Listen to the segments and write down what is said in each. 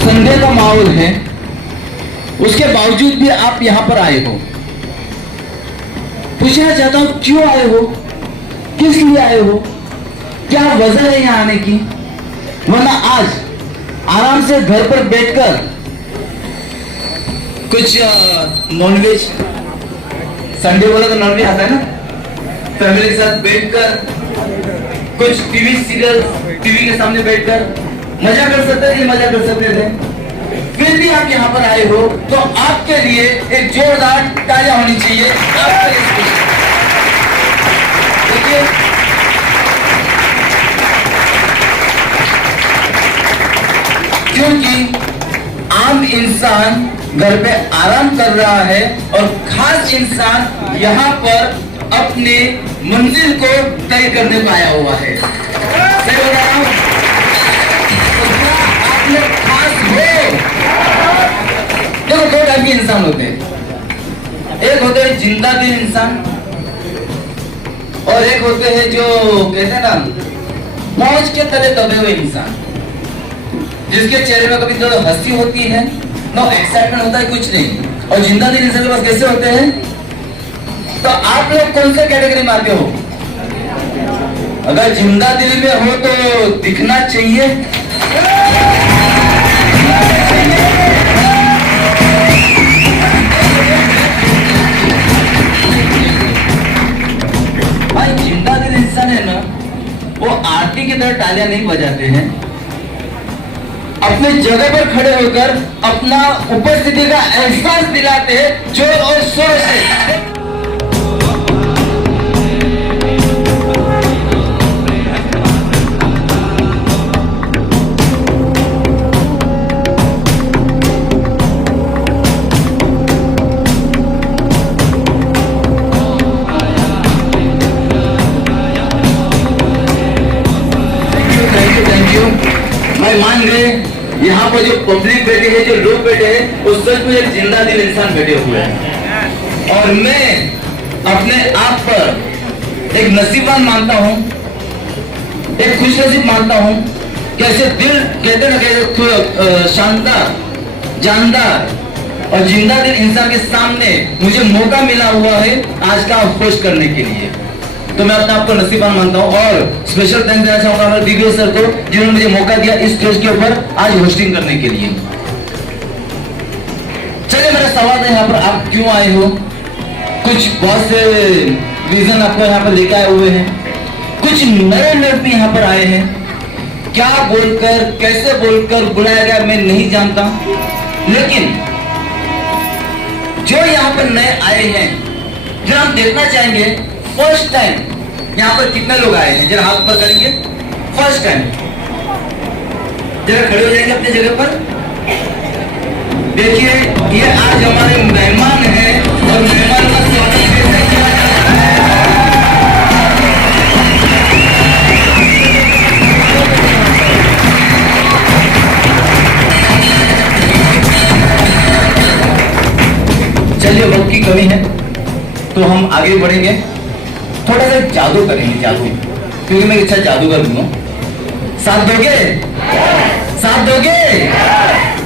Sunday का माहौल है, उसके बावजूद भी आप यहां पर आए हो। पूछना चाहता हूं क्यों आए हो, किस लिए आए हो, क्या वजह है यहां आने की। वरना आज आराम से घर पर बैठकर कुछ नॉनवेज, संडे बोला तो नॉनवेज आता है ना, फैमिली के साथ बैठकर कुछ टीवी सीरियल, टीवी के सामने बैठकर मजा कर सकते थे, मजा कर सकते थे। फिर भी आप यहाँ पर आए हो तो आपके लिए एक जोरदार तालियां होनी चाहिए आपके लिए। देखिए, क्योंकि आम इंसान घर पे आराम कर रहा है और खास इंसान यहाँ पर अपने मंजिल को तय करने को आया हुआ है। सही बोल रहा हूं? तो क्या आप लोग खास हो? देखो, दो टाइप के इंसान होते हैं। एक होते हैं जिंदा दिल इंसान और एक होते हैं जो कहते हैं ना मौज के तले दबे हुए इंसान, जिसके चेहरे में कभी तो हंसी होती है, नो एक्साइटमेंट होता है, कुछ नहीं। और जिंदा दिल इंसान के पास कैसे होते हैं? तो आप लोग कौन से कैटेगरी में आते हो? अगर जिंदा दिल में हो तो दिखना चाहिए, भाई जिंदा दिल इंसान है ना, वो आरती की तरह तालियां नहीं बजाते हैं, अपने जगह पर खड़े होकर अपना उपस्थिति का एहसास दिलाते हैं जोर और शोर से। मैं मान गए यहाँ पर जो पब्लिक बैठे हैं, जो लोग बैठे हैं, वो सच में एक जिंदा दिल इंसान बैठे हुए हैं। और मैं अपने आप पर एक नसीबान मानता हूँ, एक खुशनसीब मानता हूँ कि ऐसे दिल कहते ना कहते शानदार, जानदार और जिंदा दिल इंसान के सामने मुझे मौका मिला हुआ है आज का होस्ट करने के लिए। तो मैं अपने आप को नसीबान मानता हूँ और स्पेशल थैंक्स देना चाहूंगा हमारे दिव्य सर को, जिन्होंने मुझे मौका दिया इस स्टेज के ऊपर आज होस्टिंग करने के लिए। चलिए, मेरा सवाल है यहाँ पर आप क्यों आए हो? कुछ बहुत से रीजन आपको यहाँ पर लेकर आए हुए हैं। कुछ नए लोग भी यहाँ पर आए हैं। क्या बोलकर, कैसे बोलकर बुलाया गया मैं नहीं जानता, लेकिन जो यहाँ पर नए आए हैं, जो हम देखना चाहेंगे फर्स्ट टाइम यहाँ पर कितने लोग आए हैं, जरा हाथ पर करेंगे। फर्स्ट टाइम जरा खड़े हो जाएंगे अपनी जगह पर। देखिए, ये आज हमारे मेहमान हैं और मेहमान का स्वागत कैसे किया जाता है। चलिए, वक्त की कमी है तो हम आगे बढ़ेंगे, थोड़ा सा जादू करेंगे, जादू, क्योंकि मैं अच्छा जादूगर हूं। साथ दोगे? साथ दोगे?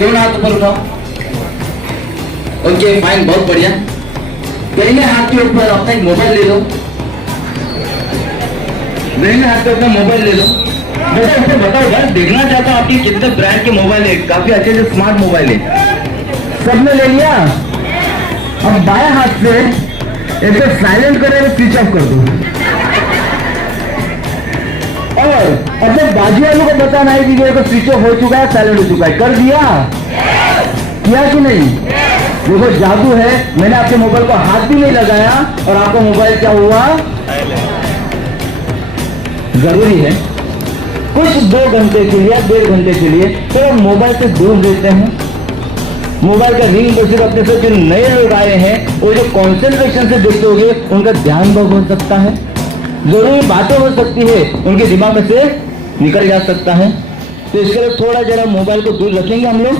दोनों हाथ ऊपर उठाओ। ओके, फाइन, बहुत बढ़िया। दाहिने हाथ के ऊपर अपना एक मोबाइल ले लो, दाहिने हाथ पे अपना मोबाइल ले लो। बेटा मुझे बताओ यार, देखना चाहता हूँ आपकी कितने ब्रांड के मोबाइल है, काफी अच्छे से स्मार्ट मोबाइल है। सबने ले लिया? अब बाएं हाथ से इसे साइलेंट करें, स्विच ऑफ कर दो और अपने बाजू वालों को बताना है कि ये स्विच ऑफ हो चुका है, साइलेंट हो चुका है। कर दिया? किया कि नहीं? देखो, जादू है। मैंने आपके मोबाइल को हाथ भी नहीं लगाया और आपका मोबाइल क्या हुआ? जरूरी है कुछ 2 घंटे के लिए, 1.5 घंटे के लिए तो मोबाइल से दूर रहते हैं। मोबाइल का रिंग पर सिर्फ अपने से जो नए लोग आए हैं, वो जो कॉन्सेंट्रेशन से देखते होंगे, उनका ध्यान भंग हो सकता है, जरूरी बातें हो सकती है, उनके दिमाग में से निकल जा सकता है। तो इसके लिए थोड़ा जरा मोबाइल को दूर रखेंगे हम लोग,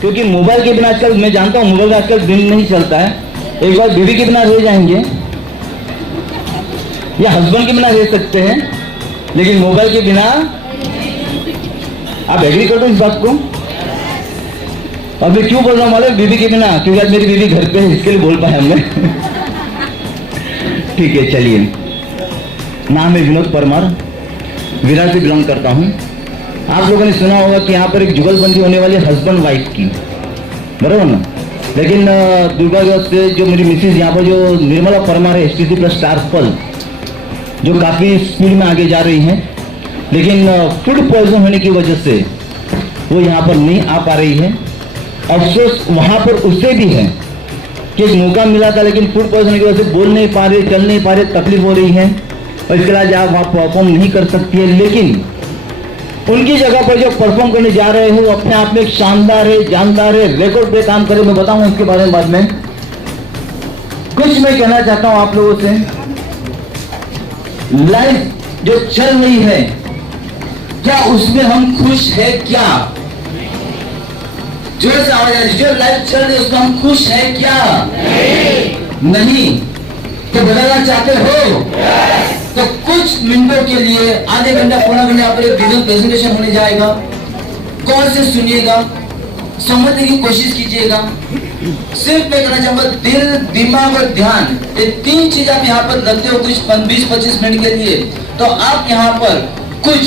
क्योंकि मोबाइल के बिना आजकल, मैं जानता हूँ मोबाइल का आजकल दिन नहीं चलता है। एक बार बीवी के बिना रह जाएंगे या हस्बैंड के बिना रह सकते हैं, लेकिन मोबाइल के बिना आप एग्री कर दो इस बात को। और मैं क्यों बोल रहा हूँ मालूम, बीवी के बिना, क्योंकि आज मेरी बीवी घर पे है, इसके लिए बोल पाए हमने। ठीक है, चलिए। नाम है विनोद परमार, विरार से बिलोंग करता हूँ। आप लोगों ने सुना होगा कि यहाँ पर एक जुगलबंदी होने वाली है हस्बैंड वाइफ की, बराबर ना। लेकिन दुर्भाग्यवश से जो मेरी मिसेज यहाँ पर जो निर्मला परमार है, STC प्लस स्टार पल, जो काफ़ी स्पीड में आगे जा रही हैं, लेकिन फूड पॉइजन होने की वजह से वो यहाँ पर नहीं आ पा रही है। अफसोस वहाँ पर उससे भी है कि एक मौका मिला था, लेकिन फूड पॉइजन होने की वजह से बोल नहीं पा रहे, चल नहीं पा रहे, तकलीफ हो रही है और इसके बाद आप वहाँ परफॉर्म नहीं कर सकती है। लेकिन उनकी जगह पर जो परफॉर्म करने जा रहे हैं वो अपने आप में एक शानदार है, जानदार है, रिकॉर्ड पे काम करे। मैं बताऊंगा उसके बारे में बाद में। कुछ मैं कहना चाहता हूं आप लोगों से, लाइफ जो चल रही है, क्या उसमें हम खुश है? क्या जोर से आवाज आ रही है, जो लाइफ चल रही है उसमें हम खुश है क्या? नहीं। तो बदलना चाहते हो? तो कुछ मिनटों के लिए, आधे घंटा पौना घंटा पर एक विजुअल प्रेजेंटेशन होने जाएगा। कौन से सुनिएगा, समझने की कोशिश कीजिएगा। सिर्फ मैं कहना चाहूंगा, दिल, दिमाग और ध्यान, ये तीन चीज आप यहाँ पर रखते हो कुछ 20-25 मिनट के लिए, तो आप यहाँ पर कुछ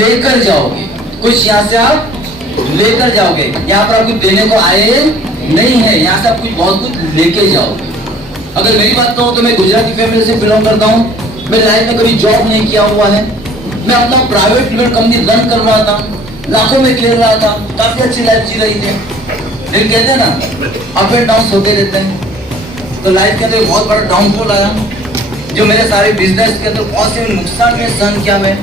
लेकर जाओगे, कुछ यहाँ से आप लेकर जाओगे। यहाँ पर आपको देने को आए नहीं है, यहाँ से आप कुछ बहुत कुछ लेके जाओगे। अगर मेरी बात कहूँ तो मैं गुजराती फैमिली से बिलोंग करता हूँ। मेरी लाइफ में कभी जॉब नहीं किया हुआ है। मैं अपना प्राइवेट लिमिटेड कंपनी रन कर रहा था, लाखों में खेल रहा था, काफी अच्छी लाइफ जी रही थी। लेकिन कहते हैं ना, अप एंड डाउन होते रहते हैं। तो लाइफ के अंदर बहुत बड़ा डाउनफॉल आया, जो मेरे सारे बिजनेस के अंदर बहुत से नुकसान में सहन किया मैं।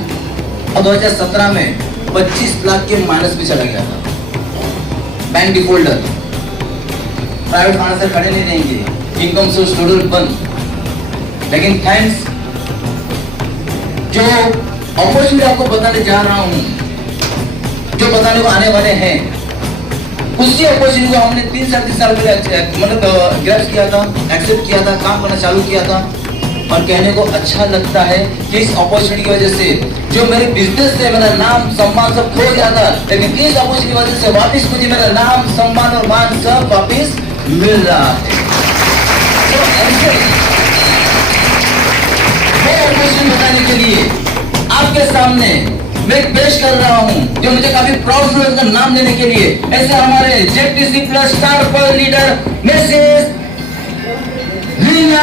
और 2017 में 25 लाख के माइनस में चला गया था। बैंक डिफॉल्टर, प्राइवेट फाइनेंस से खड़े नहीं रहेंगे, इनकम सोर्स टोटल बंद। लेकिन थैंक्स, जो अपॉर्चुनिटी आपको बताने जा रहा हूं, जो बताने को आने वाले हैं, उसी अपॉर्चुनिटी को हमने 3-3 साल पहले मतलब ग्रैब किया था, एक्सेप्ट किया था, काम करना चालू किया था। और कहने को अच्छा लगता है कि इस अपॉर्चुनिटी की वजह से जो मेरे बिजनेस से मेरा नाम सम्मान सब खो गया था, लेकिन इस अपॉर्चुनिटी की वजह से वापस मुझे मेरा नाम, सम्मान और मान सब वापस मिल रहा है। तो ऐसे अपॉर्चुनिटी बताने के लिए आपके सामने मैं पेश कर रहा हूं, जो मुझे काफी प्राउड फील होता है नाम देने के लिए। ऐसे हमारे ZTC प्लस स्टार पर leader Mrs Reena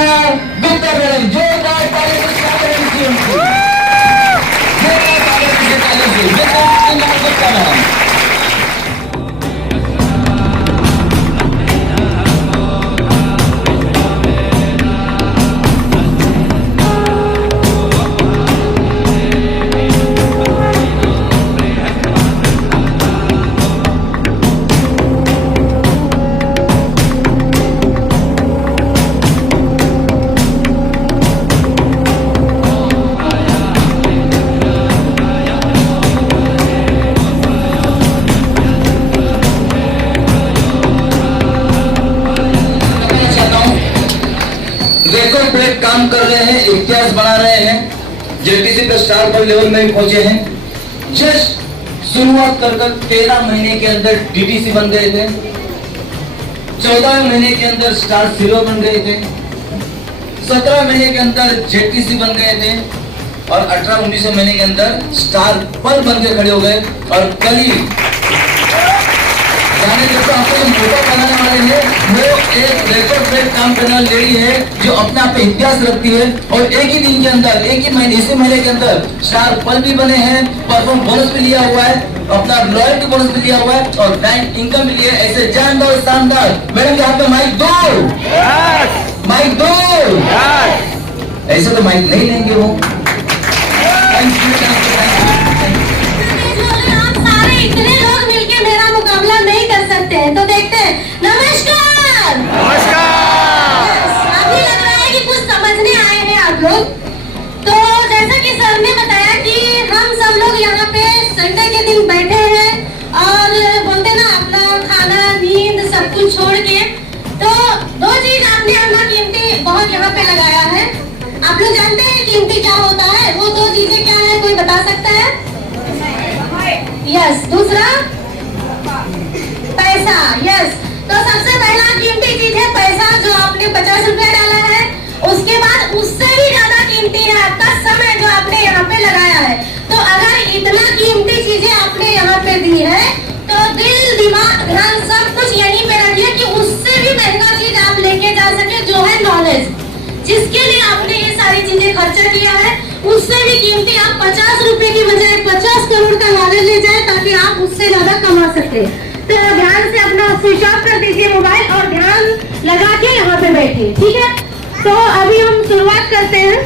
Gupta madam, जोरदार ताली से स्वागत कीजिए उनको। जोरदार ताली से रीना गुप्ता मैडम। काम कर रहे हैं, इतिहास बना रहे हैं, ZTC पे स्टार पर लेवल में भी पहुंचे हैं। जस्ट शुरुआत कर 13 महीने के अंदर DTC बन गए थे, 14 महीने के अंदर स्टार सिल्वर बन गए थे, 17 महीने के अंदर ZTC बन गए थे और 18-19 महीने के अंदर स्टार पर बन के खड़े हो गए। और कल ही जाने जब आपको जो मौका बनाने वाले हैं, वो एक रिकॉर्ड ब्रेक काम करने वाली लेडी है, जो अपने आप पे इतिहास रखती है। और एक ही दिन के अंदर, एक ही महीने, इसी महीने के अंदर स्टार पल भी बने हैं, परफॉर्म बोनस भी लिया हुआ है, अपना लॉयल्टी बोनस भी लिया हुआ है और बैंक इनकम भी लिया है। ऐसे जानदार शानदार मैडम के हाथ में माइक दो, माइक दो। ऐसे तो माइक नहीं लेंगे वो। तो देखते हैं। नमस्कार। अभी लग रहा है कि कुछ समझने आए हैं आप लोग। तो जैसा कि सर ने बताया कि हम सब लोग यहाँ पे संडे के दिन बैठे हैं और बोलते ना अपना खाना, नींद सब कुछ छोड़ के, तो 2 चीज आपने अपना कीमती बहुत यहाँ पे लगाया है। आप लोग जानते हैं कीमती क्या होता है? वो 2 चीजें क्या है, कोई बता सकता है? यस। दूसरा पैसा, जिसके लिए आपने ये सारी चीजें खर्चा किया है, उससे भी कीमती आप 50 रुपए की बजाय 50 करोड़ का नॉलेज ले जाए ताकि आप उससे ज्यादा कमा सके। तो ध्यान से अपना स्विच ऑफ कर दीजिए मोबाइल और ध्यान लगा के यहाँ पे बैठिए, ठीक है। तो अभी हम शुरुआत करते हैं।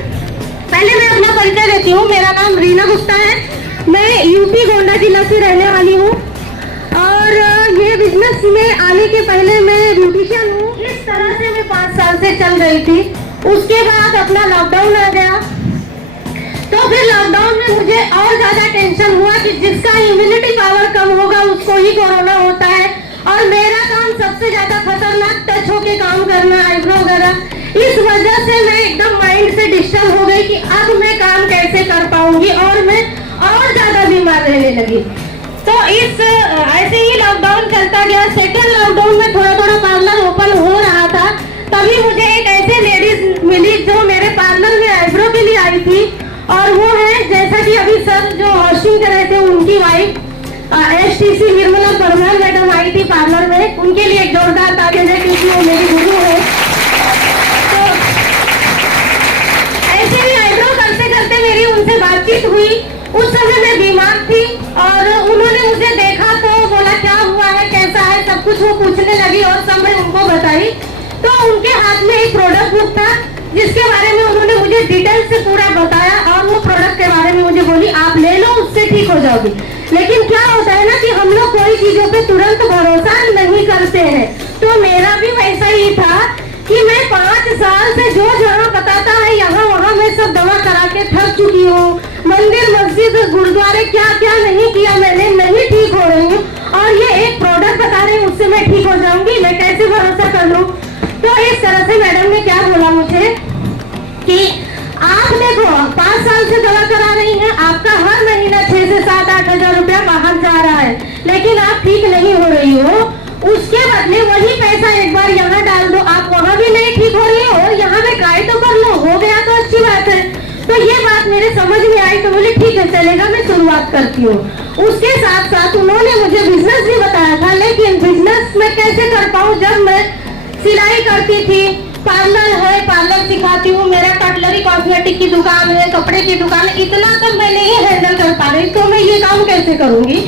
पहले मैं अपना परिचय देती हूँ। मेरा नाम रीना गुप्ता है, मैं यूपी गोंडा जिला से रहने वाली हूँ और ये बिजनेस में आने के पहले मैं ब्यूटिशियन हूँ। इस तरह से मैं 5 साल से चल रही थी। उसके बाद अपना लॉकडाउन आ गया, तो फिर लॉकडाउन में मुझे और ज्यादा टेंशन हुआ कि जिसका इम्यूनिटी पावर कम होगा उसको ही कोरोना होता है, और मेरा काम सबसे ज्यादा खतरनाक टच होके काम करना, आईब्रो वगैरह। इस वजह से मैं एकदम माइंड से डिस्टर्ब हो गई कि अब मैं काम कैसे कर पाऊंगी, और मैं और ज्यादा बीमार रहने लगी। तो इस ऐसे ही लॉकडाउन चलता गया। सेकेंड लॉकडाउन में थोड़ा थोड़ा पार्लर ओपन हो रहा था, तभी मुझे एक ऐसे लेडीज मिली जो मेरे पार्लर में आईब्रो के लिए आई थी, और वो है जैसा कि अभी सर जो हॉस्टिंग कर रहे थे उनकी wife STC Nirmala Parmar madam आई थी पार्लर में। उनके लिए एक जोरदार तालियां दें क्योंकि वो मेरी गुरु है। तो ऐसे ही आईब्रो करते करते मेरी उनसे बातचीत हुई। उस समय मैं बीमार थी और उन्होंने मुझे देखा तो बोला क्या हुआ है, कैसा है, सब कुछ वो पूछने लगी और सब मैं उनको बताई। तो उनके हाथ में एक प्रोडक्ट बुक था जिसके बारे में उन्होंने मुझे डिटेल से पूरा बताया, और वो प्रोडक्ट के बारे में मुझे बोली आप ले लो, उससे ठीक हो जाओगी। लेकिन क्या होता है ना कि हम लोग कोई चीजों पे तुरंत भरोसा नहीं करते हैं। तो मेरा भी वैसा ही था कि मैं 5 साल से जो जहाँ बताता है यहाँ वहाँ मैं सब दवा करा के थक चुकी हूँ। मंदिर मस्जिद गुरुद्वारे क्या क्या नहीं किया मैंने, नहीं ठीक हो रही हूँ, और ये एक प्रोडक्ट बता रहे हैं उससे मैं ठीक हो जाऊंगी, मैं कैसे भरोसा कर लूँ। तो इस तरह से मैडम ने क्या बोला मुझे कि आप देखो 5 साल से दवा करा रही हैं, आपका हर महीना 6 से 7-8 हजार रुपया बाहर जा रहा है, लेकिन आप ठीक नहीं हो रही हो। उसके बदले वही पैसा एक बार यहाँ डाल दो, आप वहाँ भी नहीं ठीक हो रही हो, यहाँ पे ट्राई तो कर लो, हो गया तो अच्छी बात है। तो ये बात मेरे समझ में आई, तो बोली ठीक है चलेगा, मैं शुरुआत करती हूँ। उसके साथ साथ उन्होंने मुझे बिजनेस भी बताया था, लेकिन बिजनेस मैं कैसे कर पाऊँ जब मैं सिलाई करती थी, पार्लर है, पार्लर सिखाती हूँ, मेरा कटलरी कॉस्मेटिक की दुकान है, कपड़े की दुकान है, इतना सब मैं नहीं हैंडल कर पा रही, तो मैं ये काम कैसे करूँगी।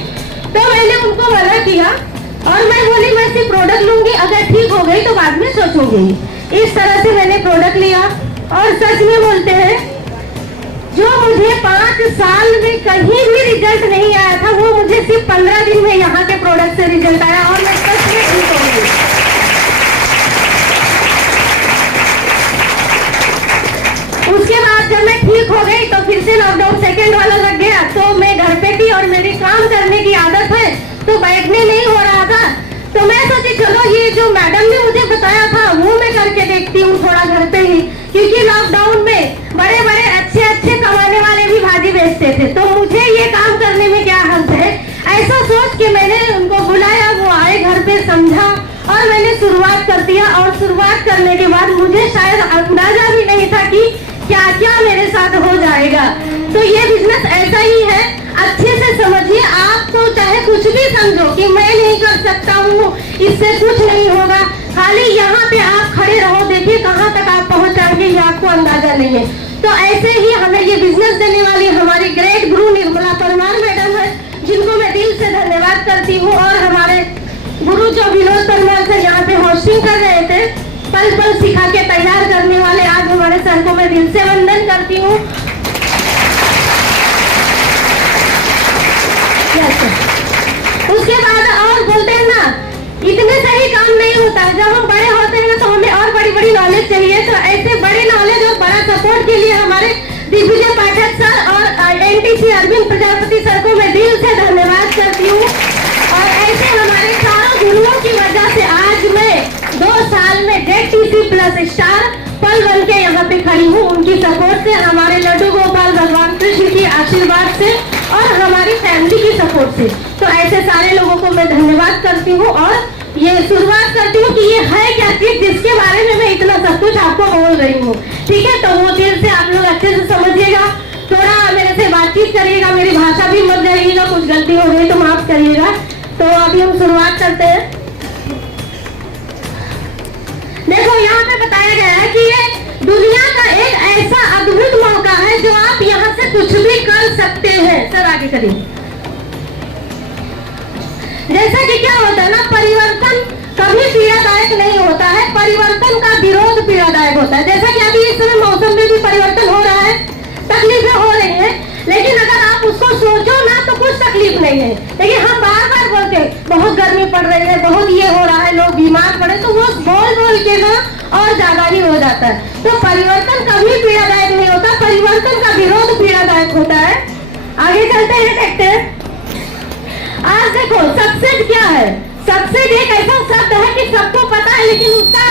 तो मैंने उनको मना किया और मैं बोली मैं सिर्फ प्रोडक्ट लूंगी, अगर ठीक हो गई तो बाद में सोचूंगी। इस तरह से मैंने प्रोडक्ट लिया, और सच में बोलते हैं जो मुझे 5 साल में कहीं भी रिजल्ट नहीं आया था, वो मुझे सिर्फ 15 दिन में यहाँ के प्रोडक्ट से रिजल्ट आया, और मैं सच में ठीक हो गई। उसके बाद जब मैं ठीक हो गई तो फिर से लॉकडाउन सेकेंड वाला लग गया। तो मैं घर पे थी और मेरी काम करने की आदत है, तो बैठने नहीं हो रहा था। तो मैं सोची चलो ये जो मैडम ने मुझे बताया था वो मैं करके देखती हूँ थोड़ा घर पे ही, क्योंकि लॉकडाउन में बड़े बड़े अच्छे अच्छे कमाने वाले भी भाजी बेचते थे, तो मुझे ये काम करने में क्या हर्ज है। ऐसा सोच के मैंने उनको बुलाया, वो आए घर पे, समझा और मैंने शुरुआत कर दिया। और शुरुआत करने के बाद मुझे शायद अंदाजा भी नहीं था कि क्या क्या मेरे साथ हो जाएगा। तो ये बिजनेस ऐसा ही है, अच्छे से समझिए। आपको चाहे कुछ भी समझो कि मैं नहीं कर सकता हूँ, इससे कुछ नहीं होगा, खाली यहाँ पे आप खड़े रहो, देखिए कहाँ तक आप पहुँच जाएंगे ये आपको अंदाजा नहीं है। तो ऐसे ही हमें ये बिजनेस देने वाली हमारी ग्रेट गुरु निर्मला परमार मैडम है, जिनको मैं दिल से धन्यवाद करती हूँ। और हमारे गुरु जो विनोद परमार से यहाँ पे होस्टिंग कर रहे थे, पल पल सिखा के तैयार करने वाले आज हमारे सर को मैं दिल से वंदन करती हूँ। उसके बाद और बोलते हैं ना, इतने से ही काम नहीं होता, जब हम बड़े होते हैं तो हमें और बड़ी बड़ी नॉलेज चाहिए। तो ऐसे बड़ी नॉलेज और बड़ा सपोर्ट के लिए हमारे दिग्विजय पाठक सर और NTC अरविंद प्रजापति सर को मैं दिल से धन्यवाद करती हूँ। और ऐसे हमारे चारों गुरुओं की वजह से आज मैं 2 साल में ZTC प्लस स्टार पल बन के यहाँ पे खड़ी हूँ, उनकी सपोर्ट से, हमारे लड्डू गोपाल भगवान कृष्ण की आशीर्वाद से और हमारी फैमिली की सपोर्ट से। तो ऐसे सारे लोगों को मैं धन्यवाद करती हूँ और ये शुरुआत करती हूँ कि ये है क्या चीज जिसके बारे में मैं इतना सब कुछ आपको बोल रही हूँ। ठीक है, तो वो देर से आप लोग अच्छे से समझिएगा, थोड़ा मेरे से बातचीत करिएगा, मेरी भाषा भी मत जाइएगा, कुछ गलती हो गई तो माफ करिएगा। तो अभी हम शुरुआत करते हैं। देखो यहाँ पे बताया गया है कि ये दुनिया का एक ऐसा अद्भुत मौका है जो आप यहाँ से कुछ भी कर सकते हैं। सर आगे करिए। जैसा कि क्या होता है ना, परिवर्तन कभी पीड़ादायक नहीं होता है, परिवर्तन का विरोध पीड़ादायक होता है। जैसा कि अभी इस समय मौसम में भी परिवर्तन हो रहा है, तकलीफें हो रही है, लेकिन अगर आप उसको सोचो ना तो कुछ तकलीफ नहीं है। लेकिन हम बार बार बोलते हैं बहुत गर्मी पड़ रही है, बहुत ये हो रहा है, लोग बीमार पड़े, तो वो बोल बोल के ना और ज्यादा ही हो जाता है। तो परिवर्तन कभी पीड़ादायक नहीं होता, परिवर्तन का विरोध पीड़ादायक होता है। आगे चलते हैं, देखते हैं। आज देखो सक्सेस क्या है। सक्सेस एक ऐसा शब्द है कि सबको पता है, लेकिन उसका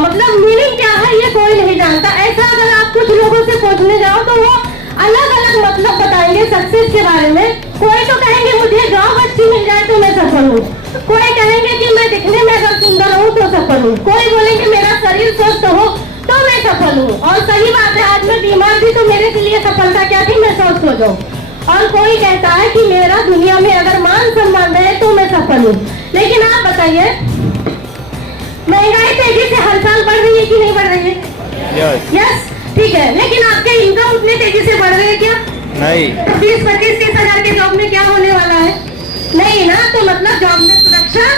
मतलब मीनिंग क्या है ये कोई नहीं जानता। ऐसा अगर आप कुछ लोगों से पूछने जाओ तो वो अलग अलग मतलब बताएंगे सक्सेस के बारे में। कोई तो कहेंगे मुझे जॉब अच्छी मिल जाए तो मैं सफल हूँ, कोई कहेंगे कि मैं दिखने में अगर सुंदर हूँ तो सफल हूँ, कोई बोलेंगे मेरा शरीर स्वस्थ हो तो मैं सफल हूँ। और सही बात है, आज मैं बीमार थी तो मेरे लिए सफलता क्या थी, मैं स्वस्थ हो जाऊँ। और कोई कहता है कि मेरा दुनिया में अगर मान सम्मान रहे तो मैं सफल हूँ। लेकिन आप बताइए, महंगाई तेजी से हर साल बढ़ रही है कि नहीं बढ़ रही है? यस, ठीक है। लेकिन आपके इनकम उतनी तेजी से बढ़ रहे हैं क्या? नहीं। 20-25-30 हजार के जॉब में क्या होने वाला है? नहीं ना, तो मतलब जॉब में सुरक्षा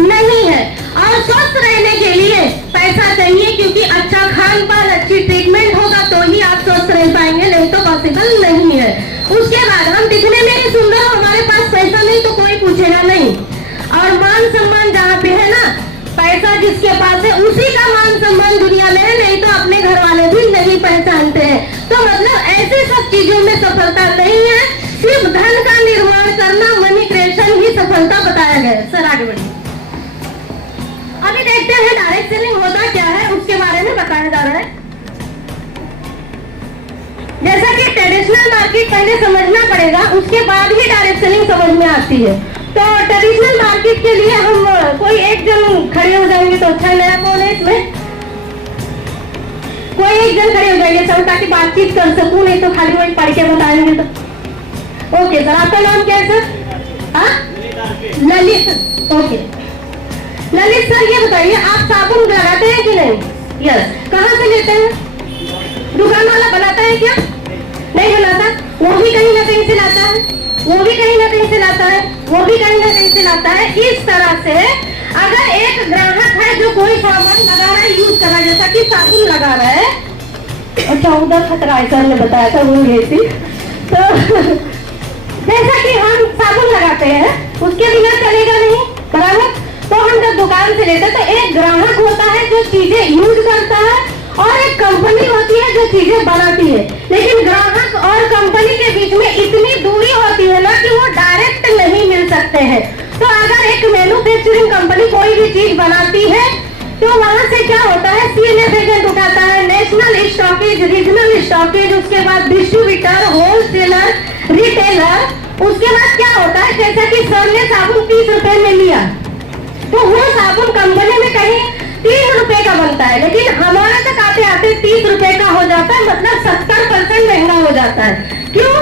नहीं है। और स्वस्थ रहने के लिए पैसा चाहिए, क्योंकि अच्छा खान पान, अच्छी ट्रीटमेंट होगा तो ही आप स्वस्थ रह पाएंगे, नहीं तो पॉसिबल नहीं है। उसके बाद हम दिखने में ही सुंदर, हमारे पास पैसा नहीं तो कोई पूछेगा नहीं। और मान सम्मान जहाँ पे है ना, पैसा जिसके पास है उसी का मान सम्मान दुनिया में है, नहीं तो अपने घर वाले भी नहीं पहचानते हैं। तो मतलब ऐसे सब चीजों में सफलता नहीं है, सिर्फ धन का निर्माण करना, मनी क्रिएशन ही सफलता बताया गया है। सर आगे बढ़िए। अभी देखते हैं डायरेक्ट सेलिंग होता क्या है, उसके बारे में बताया जा रहा है। जैसा कि ट्रेडिशनल मार्केट पहले समझना पड़ेगा, उसके बाद ही डायरेक्ट सेलिंग समझ में आती है। तो ट्रेडिशनल मार्केट के लिए हम कोई एक जन खड़े हो जाएंगे तो अच्छा, नया कौन है इसमें? कोई एक जन खड़े हो जाएंगे सब, ताकि बातचीत कर सकूं, नहीं तो खाली वही पढ़ के बताएंगे तो। ओके सर, आपका नाम क्या है सर? हाँ, ललित। ओके ललित सर, ये बताइए आप साबुन लगाते हैं कि नहीं? यस। कहाँ से लेते हैं? दुकान वाला बनाता है क्या? नहीं बनाता, वो भी कहीं ना कहीं से लाता है, वो भी कहीं ना कहीं से लाता है, वो भी कहीं ना कहीं से लाता है। इस तरह से अगर एक ग्राहक है जो कोई सामान लगा रहा है, यूज कर रहा है, जैसा कि साबुन लगा रहा है, अच्छा उधर खतरा है, सर ने बताया था, भूल गई थी। तो जैसा कि हम साबुन लगाते हैं, उसके बिना चलेगा नहीं, बराबर। तो हम जब दुकान से लेते हैं तो एक ग्राहक होता है जो चीजें यूज करता है, और एक कंपनी होती है जो चीजें बनाती है। लेकिन ग्राहक और कंपनी के बीच में इतनी दूरी होती है ना कि वो डायरेक्ट नहीं मिल सकते हैं। तो अगर एक मैन्युफैक्चरिंग कंपनी कोई भी चीज बनाती है तो वहां से क्या होता है, सीएनएफ एजेंट उठाता है, नेशनल स्टॉकेज, रीजनल स्टॉकेज, उसके बाद डिस्ट्रीब्यूटर, होलसेलर, रिटेलर। उसके बाद क्या होता है, जैसा कि सर ने साबुन 30 रुपए में लिया, तो वो साबुन कंपनी में कहीं 3 रुपए का बनता है, लेकिन हमारे तक आते आते 30 रुपए का हो जाता है, मतलब 70% महंगा हो जाता है। क्यों?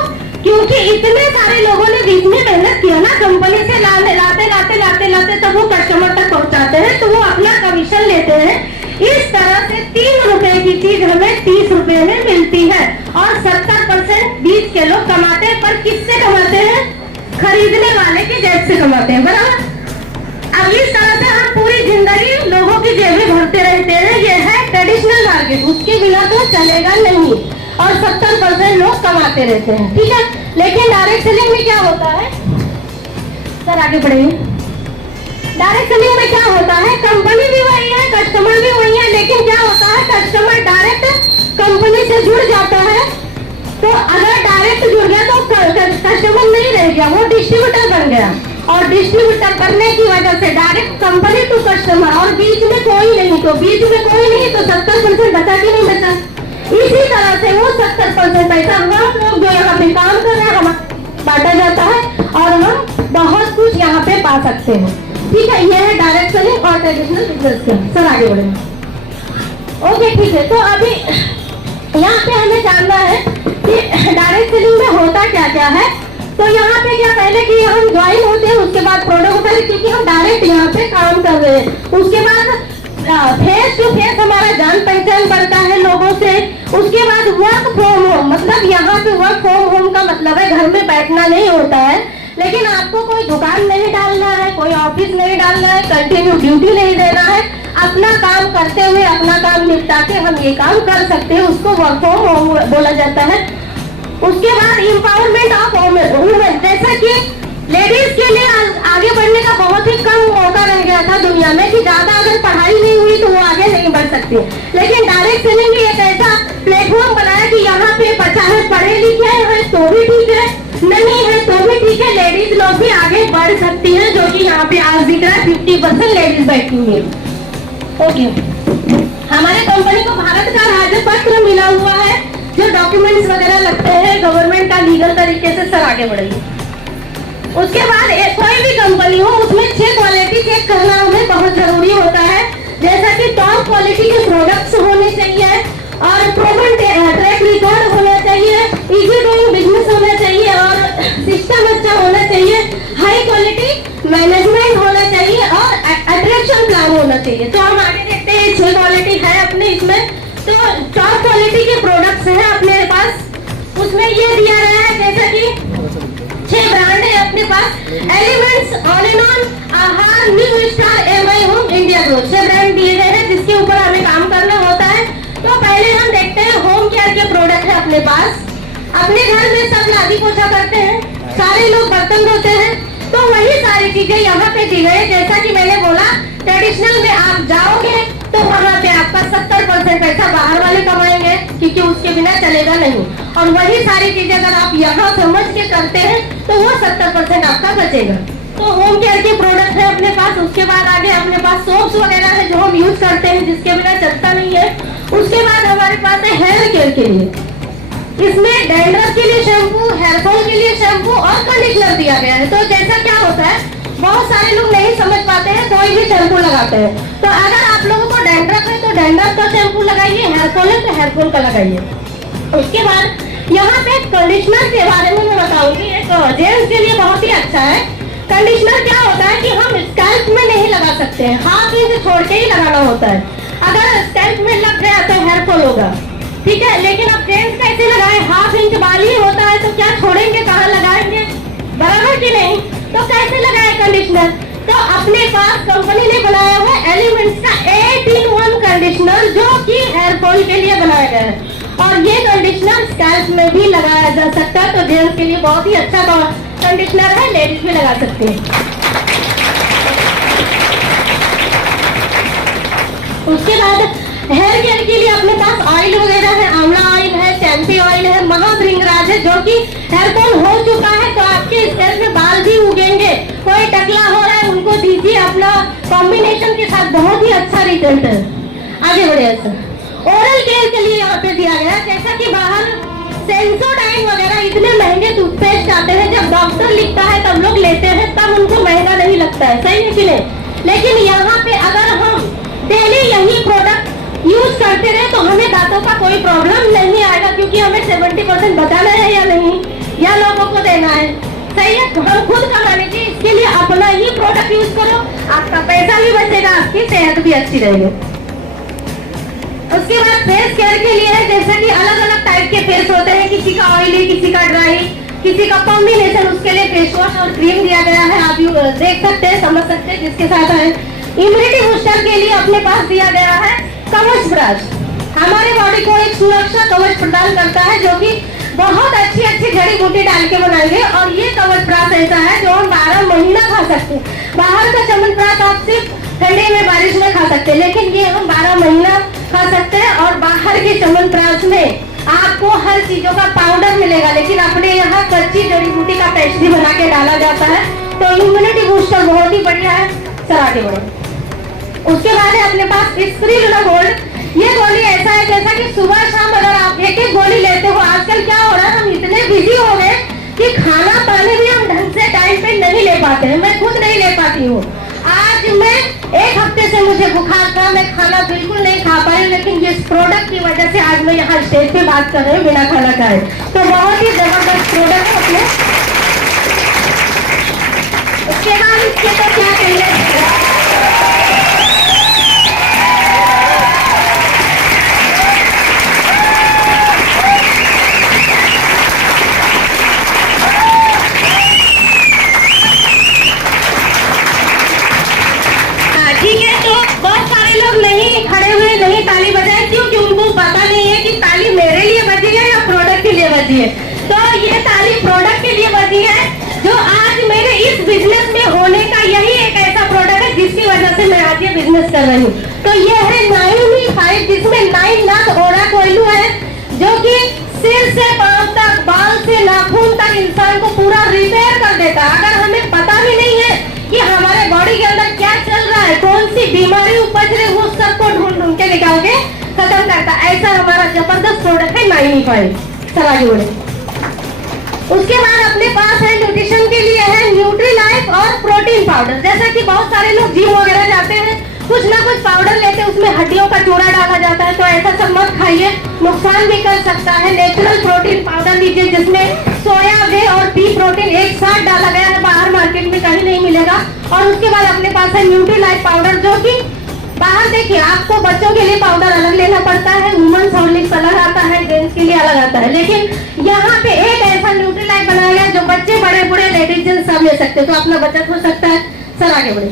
क्योंकि इतने सारे लोगों ने बीच में मेहनत किया ना, कंपनी से लाते तब वो कस्टमर तक पहुंचाते हैं, तो वो अपना कमीशन लेते हैं। इस तरह से 3 रुपए की चीज हमें 30 रुपए में मिलती है, और 70% बीच के लोग कमाते हैं। पर किससे कमाते हैं? खरीदने वाले की जेब से कमाते हैं, बराबर। अब इस तरह से हम पूरी जिंदगी लोगों की जेबें भरते रहते हैं। ये है ट्रेडिशनल मार्केट, उसके बिना तो चलेगा नहीं, और 70% लोग कमाते रहते हैं, ठीक है। लेकिन डायरेक्ट सेलिंग में क्या होता है? सर आगे बढ़ेंगे। डायरेक्ट सेलिंग में क्या होता है, कंपनी भी वही है, कस्टमर भी वही है, लेकिन क्या होता है, कस्टमर डायरेक्ट कंपनी से जुड़ जाता है। तो अगर डायरेक्ट जुड़ गया तो कस्टमर नहीं रह गया, वो डिस्ट्रीब्यूटर बन गया, और डिस्ट्रीब्यूटर बनने की वजह से डायरेक्ट कंपनी टू कस्टमर, और बीच में कोई नहीं, तो बीच में कोई नहीं तो 70% बचा कि नहीं बचा? इसी तरह से वो 70% पैसा हम लोग जो यहाँ पे काम कर रहे हैं हमारा बांटा जाता है, और हम बहुत कुछ यहाँ पे पा सकते हैं, ठीक है। ये है डायरेक्ट सेलिंग और ट्रेडिशनल बिजनेस के। सर आगे बढ़ेंगे। ओके ठीक है। तो अभी यहाँ पे हमें जानना है कि डायरेक्ट सेलिंग में होता क्या क्या है। तो यहाँ पे क्या, पहले कि हम ज्वाइन होते हैं, उसके बाद प्रोडक्ट होता है, क्योंकि हम डायरेक्ट यहाँ पे काम कर रहे हैं। उसके बाद फेस टू फेस हमारा जान पहचान बढ़ता है लोगों से। उसके बाद वर्क फ्रॉम होम, मतलब यहाँ पे वर्क फ्रॉम होम का मतलब है घर में बैठना नहीं होता है, लेकिन आपको कोई दुकान नहीं डालना है, कोई ऑफिस नहीं डालना है, कंटिन्यू ड्यूटी नहीं देना है, अपना काम करते हुए अपना काम निपटा के हम ये काम कर सकते हैं, उसको वर्क फ्रॉम होम बोला जाता है। उसके बाद एम्पावरमेंट ऑफ वुमेन, जैसा कि लेडीज के लिए आगे बढ़ने का बहुत ही कम मौका रह गया था दुनिया में कि ज्यादा अगर पढ़ाई नहीं हुई तो वो आगे नहीं बढ़ सकती, लेकिन डायरेक्ट सेलिंग भी एक ऐसा प्लेटफॉर्म बनाया कि यहाँ पे चाहे पढ़े लिखे हैं तो भी ठीक है, नहीं है तो भी ठीक है, लेडीज लोग भी आगे बढ़ सकती हैं, जो कि यहाँ पे आज दिख रहा है 50% लेडीज बैठी हुई है। ओके, हमारे कंपनी को भारत का राजपत्र मिला हुआ है, जो डॉक्यूमेंट्स वगैरह लगते हैं गवर्नमेंट का लीगल तरीके से सर आगे बढ़ेगी। उसके बाद कोई भी कंपनी हो उसमें 6 क्वालिटी चेक करना हमें बहुत जरूरी होता है, जैसा कि टॉप क्वालिटी के प्रोडक्ट्स होने चाहिए और प्रूवन ट्रैक रिकॉर्ड होना चाहिए, इजी डूइंग बिजनेस होना चाहिए और सिस्टम अच्छा होना चाहिए, हाई क्वालिटी मैनेजमेंट होना चाहिए और अट्रैक्शन प्लान होना चाहिए। तो हम आगे देखते हैं 6 क्वालिटी है अपने इसमें। तो टॉप क्वालिटी के प्रोडक्ट्स हैं अपने पास, उसमें ये दिया गया है जैसा कि 6 ब्रांड है अपने पास, एलिमेंट्स, ऑल इन ऑन, आहार, new star, MI home, India growth, 6 brand दिए गए हैं जिसके ऊपर हमें काम करना होता है। तो पहले हम देखते हैं होम केयर के प्रोडक्ट है अपने पास। अपने घर में सब लादी पोछा करते हैं, सारे लोग बर्तन धोते हैं, तो वही सारी चीजें यहाँ पे दी गई। जैसा कि मैंने बोला ट्रेडिशनल में आप जाओगे तो वहाँ पे आपका 70% पैसा बाहर वाले कमाएंगे, क्योंकि उसके बिना चलेगा नहीं, और वही सारी चीजें अगर आप यहाँ समझ के करते हैं तो वो 70% आपका बचेगा। तो होम केयर के प्रोडक्ट है अपने पास। उसके बाद आगे अपने पास सोप्स वगैरह है जो हम यूज करते हैं, जिसके बिना चलता नहीं है। उसके बाद हमारे पास है हेयर केयर के लिए, इसमें डैंड्रफ के लिए शैम्पू, हेयर फॉल के लिए शैम्पू और कंडीशनर दिया गया है। तो जैसा क्या होता है, बहुत सारे लोग नहीं समझ पाते हैं, कोई भी शैम्पू लगाते हैं। तो अगर आप लोगों को डैंड्रफ है तो डैंड्रफ का शैम्पू लगाइए, हेयर फॉल है तो हेयर फॉल का लगाइए। उसके बाद यहाँ पे कंडीशनर के बारे में मैं बताऊंगी, एक जेंट्स के लिए बहुत ही अच्छा है। कंडीशनर क्या होता है कि हम स्कैल्प में नहीं लगा सकते हैं, हाथ से छोड़ के ही लगाना होता है। अगर स्कैल्प में लग गया तो हेयर फॉल होगा, ठीक है, लेकिन अब जेंट्स कैसे लगाए, 1/2 इंच बाल ही होता है, तो क्या छोड़ेंगे, कहाँ लगाएंगे, बराबर की नहीं। तो कैसे लगाए कंडीशनर, तो अपने पास कंपनी ने बनाया हुआ एलिमेंट्स का 8-in-1 कंडीशनर, जो कि हेयर फॉल के लिए बनाया गया है, और ये कंडीशनर स्कैल्प में भी लगाया जा सकता है। तो जेंट्स के लिए बहुत ही अच्छा कंडीशनर है, लेडीज भी लगा सकते हैं। उसके बाद हेयर केयर के लिए अपने पास ऑयल वगैरह है, आंवला ऑयल है, चैंपी ऑयल है, महाभृंगराज है, जो कि हेयर फॉल हो चुका है तो आपके स्कैल्प में बाल भी उगेंगे, कोई टकला हो रहा है उनको दीजिए अपना कॉम्बिनेशन के साथ, बहुत ही अच्छा रिजल्ट है। आगे बढ़िए सर। ओरल केयर के लिए यहाँ पे दिया गया है, जैसा कि बाहर सेंसोडाइन वगैरह इतने महंगे टूथपेस्ट आते हैं, जब डॉक्टर लिखता है तब लोग लेते हैं, तब उनको महंगा नहीं लगता है, सही है कि नहीं। लेकिन यहाँ पे अगर हम डेली यही प्रोडक्ट यूज करते रहे तो हमें दांतों का कोई प्रॉब्लम नहीं आएगा, क्योंकि हमें 70% बचाना है या नहीं, या लोगों को देना है, सही है। तो हम खुद कमाने की, इसके लिए अपना ही प्रोडक्ट यूज करो, आपका पैसा भी बचेगा, आपकी सेहत भी अच्छी रहेगी। उसके बाद फेस केयर के लिए है, जैसे कि अलग अलग टाइप के फेस होते हैं, किसी का ऑयली, किसी का ड्राई, किसी का कॉम्बिनेशन, उसके लिए फेस वॉश और क्रीम दिया गया है, आप देख सकते हैं, समझ सकते हैं, जिसके साथ है। इम्यूनिटी बूस्टर के लिए अपने पास दिया गया है कवच ब्रश, हमारे बॉडी को एक सुरक्षा कवच प्रदान करता है, जो कि बहुत अच्छी अच्छी जड़ी बूटी डाल के बनाएंगे। और ये कवच ब्रश ऐसा है जो हम 12 महीना खा सकते हैं। बाहर का च्यवनप्राश आप सिर्फ ठंडे में, बारिश में खा सकते हैं, लेकिन ये हम 12 महीना खा सकते हैं। और बाहर के च्यवनप्राश में आपको हर चीजों का पाउडर मिलेगा, लेकिन अपने यहाँ कच्ची जड़ी बूटी का पेस्ट भी बना के डाला जाता है। तो इम्यूनिटी बूस्टर बहुत ही बढ़िया है, सर आगे बढ़ो। उसके बाद है अपने पास स्प्रिलुना गोल्ड, ये गोली ऐसा है जैसा कि सुबह शाम अगर आप एक एक गोली लेते हो, आजकल क्या हो रहा है, हम इतने बिजी हो गए कि खाना पानी भी हम ढंग से टाइम पे नहीं ले पाते हैं, मैं खुद नहीं ले पाती हूँ। आज मैं 1 हफ्ते से मुझे बुखार था, मैं खाना बिल्कुल नहीं खा पाई, लेकिन ये प्रोडक्ट की वजह से आज मैं यहाँ स्टेज पे बात कर रही हूँ बिना खाना खाए। तो बहुत ही जबरदस्त प्रोडक्ट है अपने। उसके बाद इसके तो क्या कहिए, लोग नहीं खड़े हुए, नहीं ताली बजाए, क्योंकि उनको पता नहीं है कि ताली मेरे लिए बजी है या प्रोडक्ट के लिए बजी है। तो ये ताली प्रोडक्ट के लिए बजी है, जो आज मेरे इस बिजनेस में होने का यही एक ऐसा प्रोडक्ट है जिसकी वजह से मैं आज ये बिजनेस कर रही हूँ। तो ये है 9E5, जिसमें 9 लाख ओरा कोयलू है, जो कि सिर से पांव तक, बाल से नाखून तक इंसान को पूरा रिपेयर कर देता है। अगर हमें पता भी नहीं है कि हमारे बॉडी के अंदर क्या चल रहा है, कौन सी बीमारी उपज रही, वो सबको ढूंढ के निकाल के खत्म करता है। ऐसा हमारा जबरदस्त प्रोडक्ट है 9E5। चला आगे बढ़े। उसके बाद अपने पास है न्यूट्रिशन के लिए है न्यूट्रीलाइफ और प्रोटीन पाउडर। जैसा कि बहुत सारे लोग जिम वगैरह जाते हैं, कुछ ना कुछ पाउडर लेते हैं, उसमें हड्डियों का चूरा डाला जाता है, तो ऐसा सब मत खाइए, नुकसान भी कर सकता है। नेचुरल प्रोटीन पाउडर लीजिए, जिसमें सोया वे और पी प्रोटीन एक साथ डाला गया है, बाहर मार्केट में कहीं नहीं मिलेगा। और उसके बाद अपने पास है न्यूट्रीलाइफ पाउडर, जो कि बाहर देखिए आपको बच्चों के लिए पाउडर अलग लेना पड़ता है, वुमेन्स हॉर्लिक्स अलग आता है, जेंट्स के लिए अलग आता है, लेकिन यहाँ पे एक ऐसा न्यूट्रीलाइफ बनाया गया जो बच्चे, बड़े बूढ़े, लेडीज जेंट्स सब ले सकते हैं, तो अपना बचत हो सकता है। सर आगे बढ़े।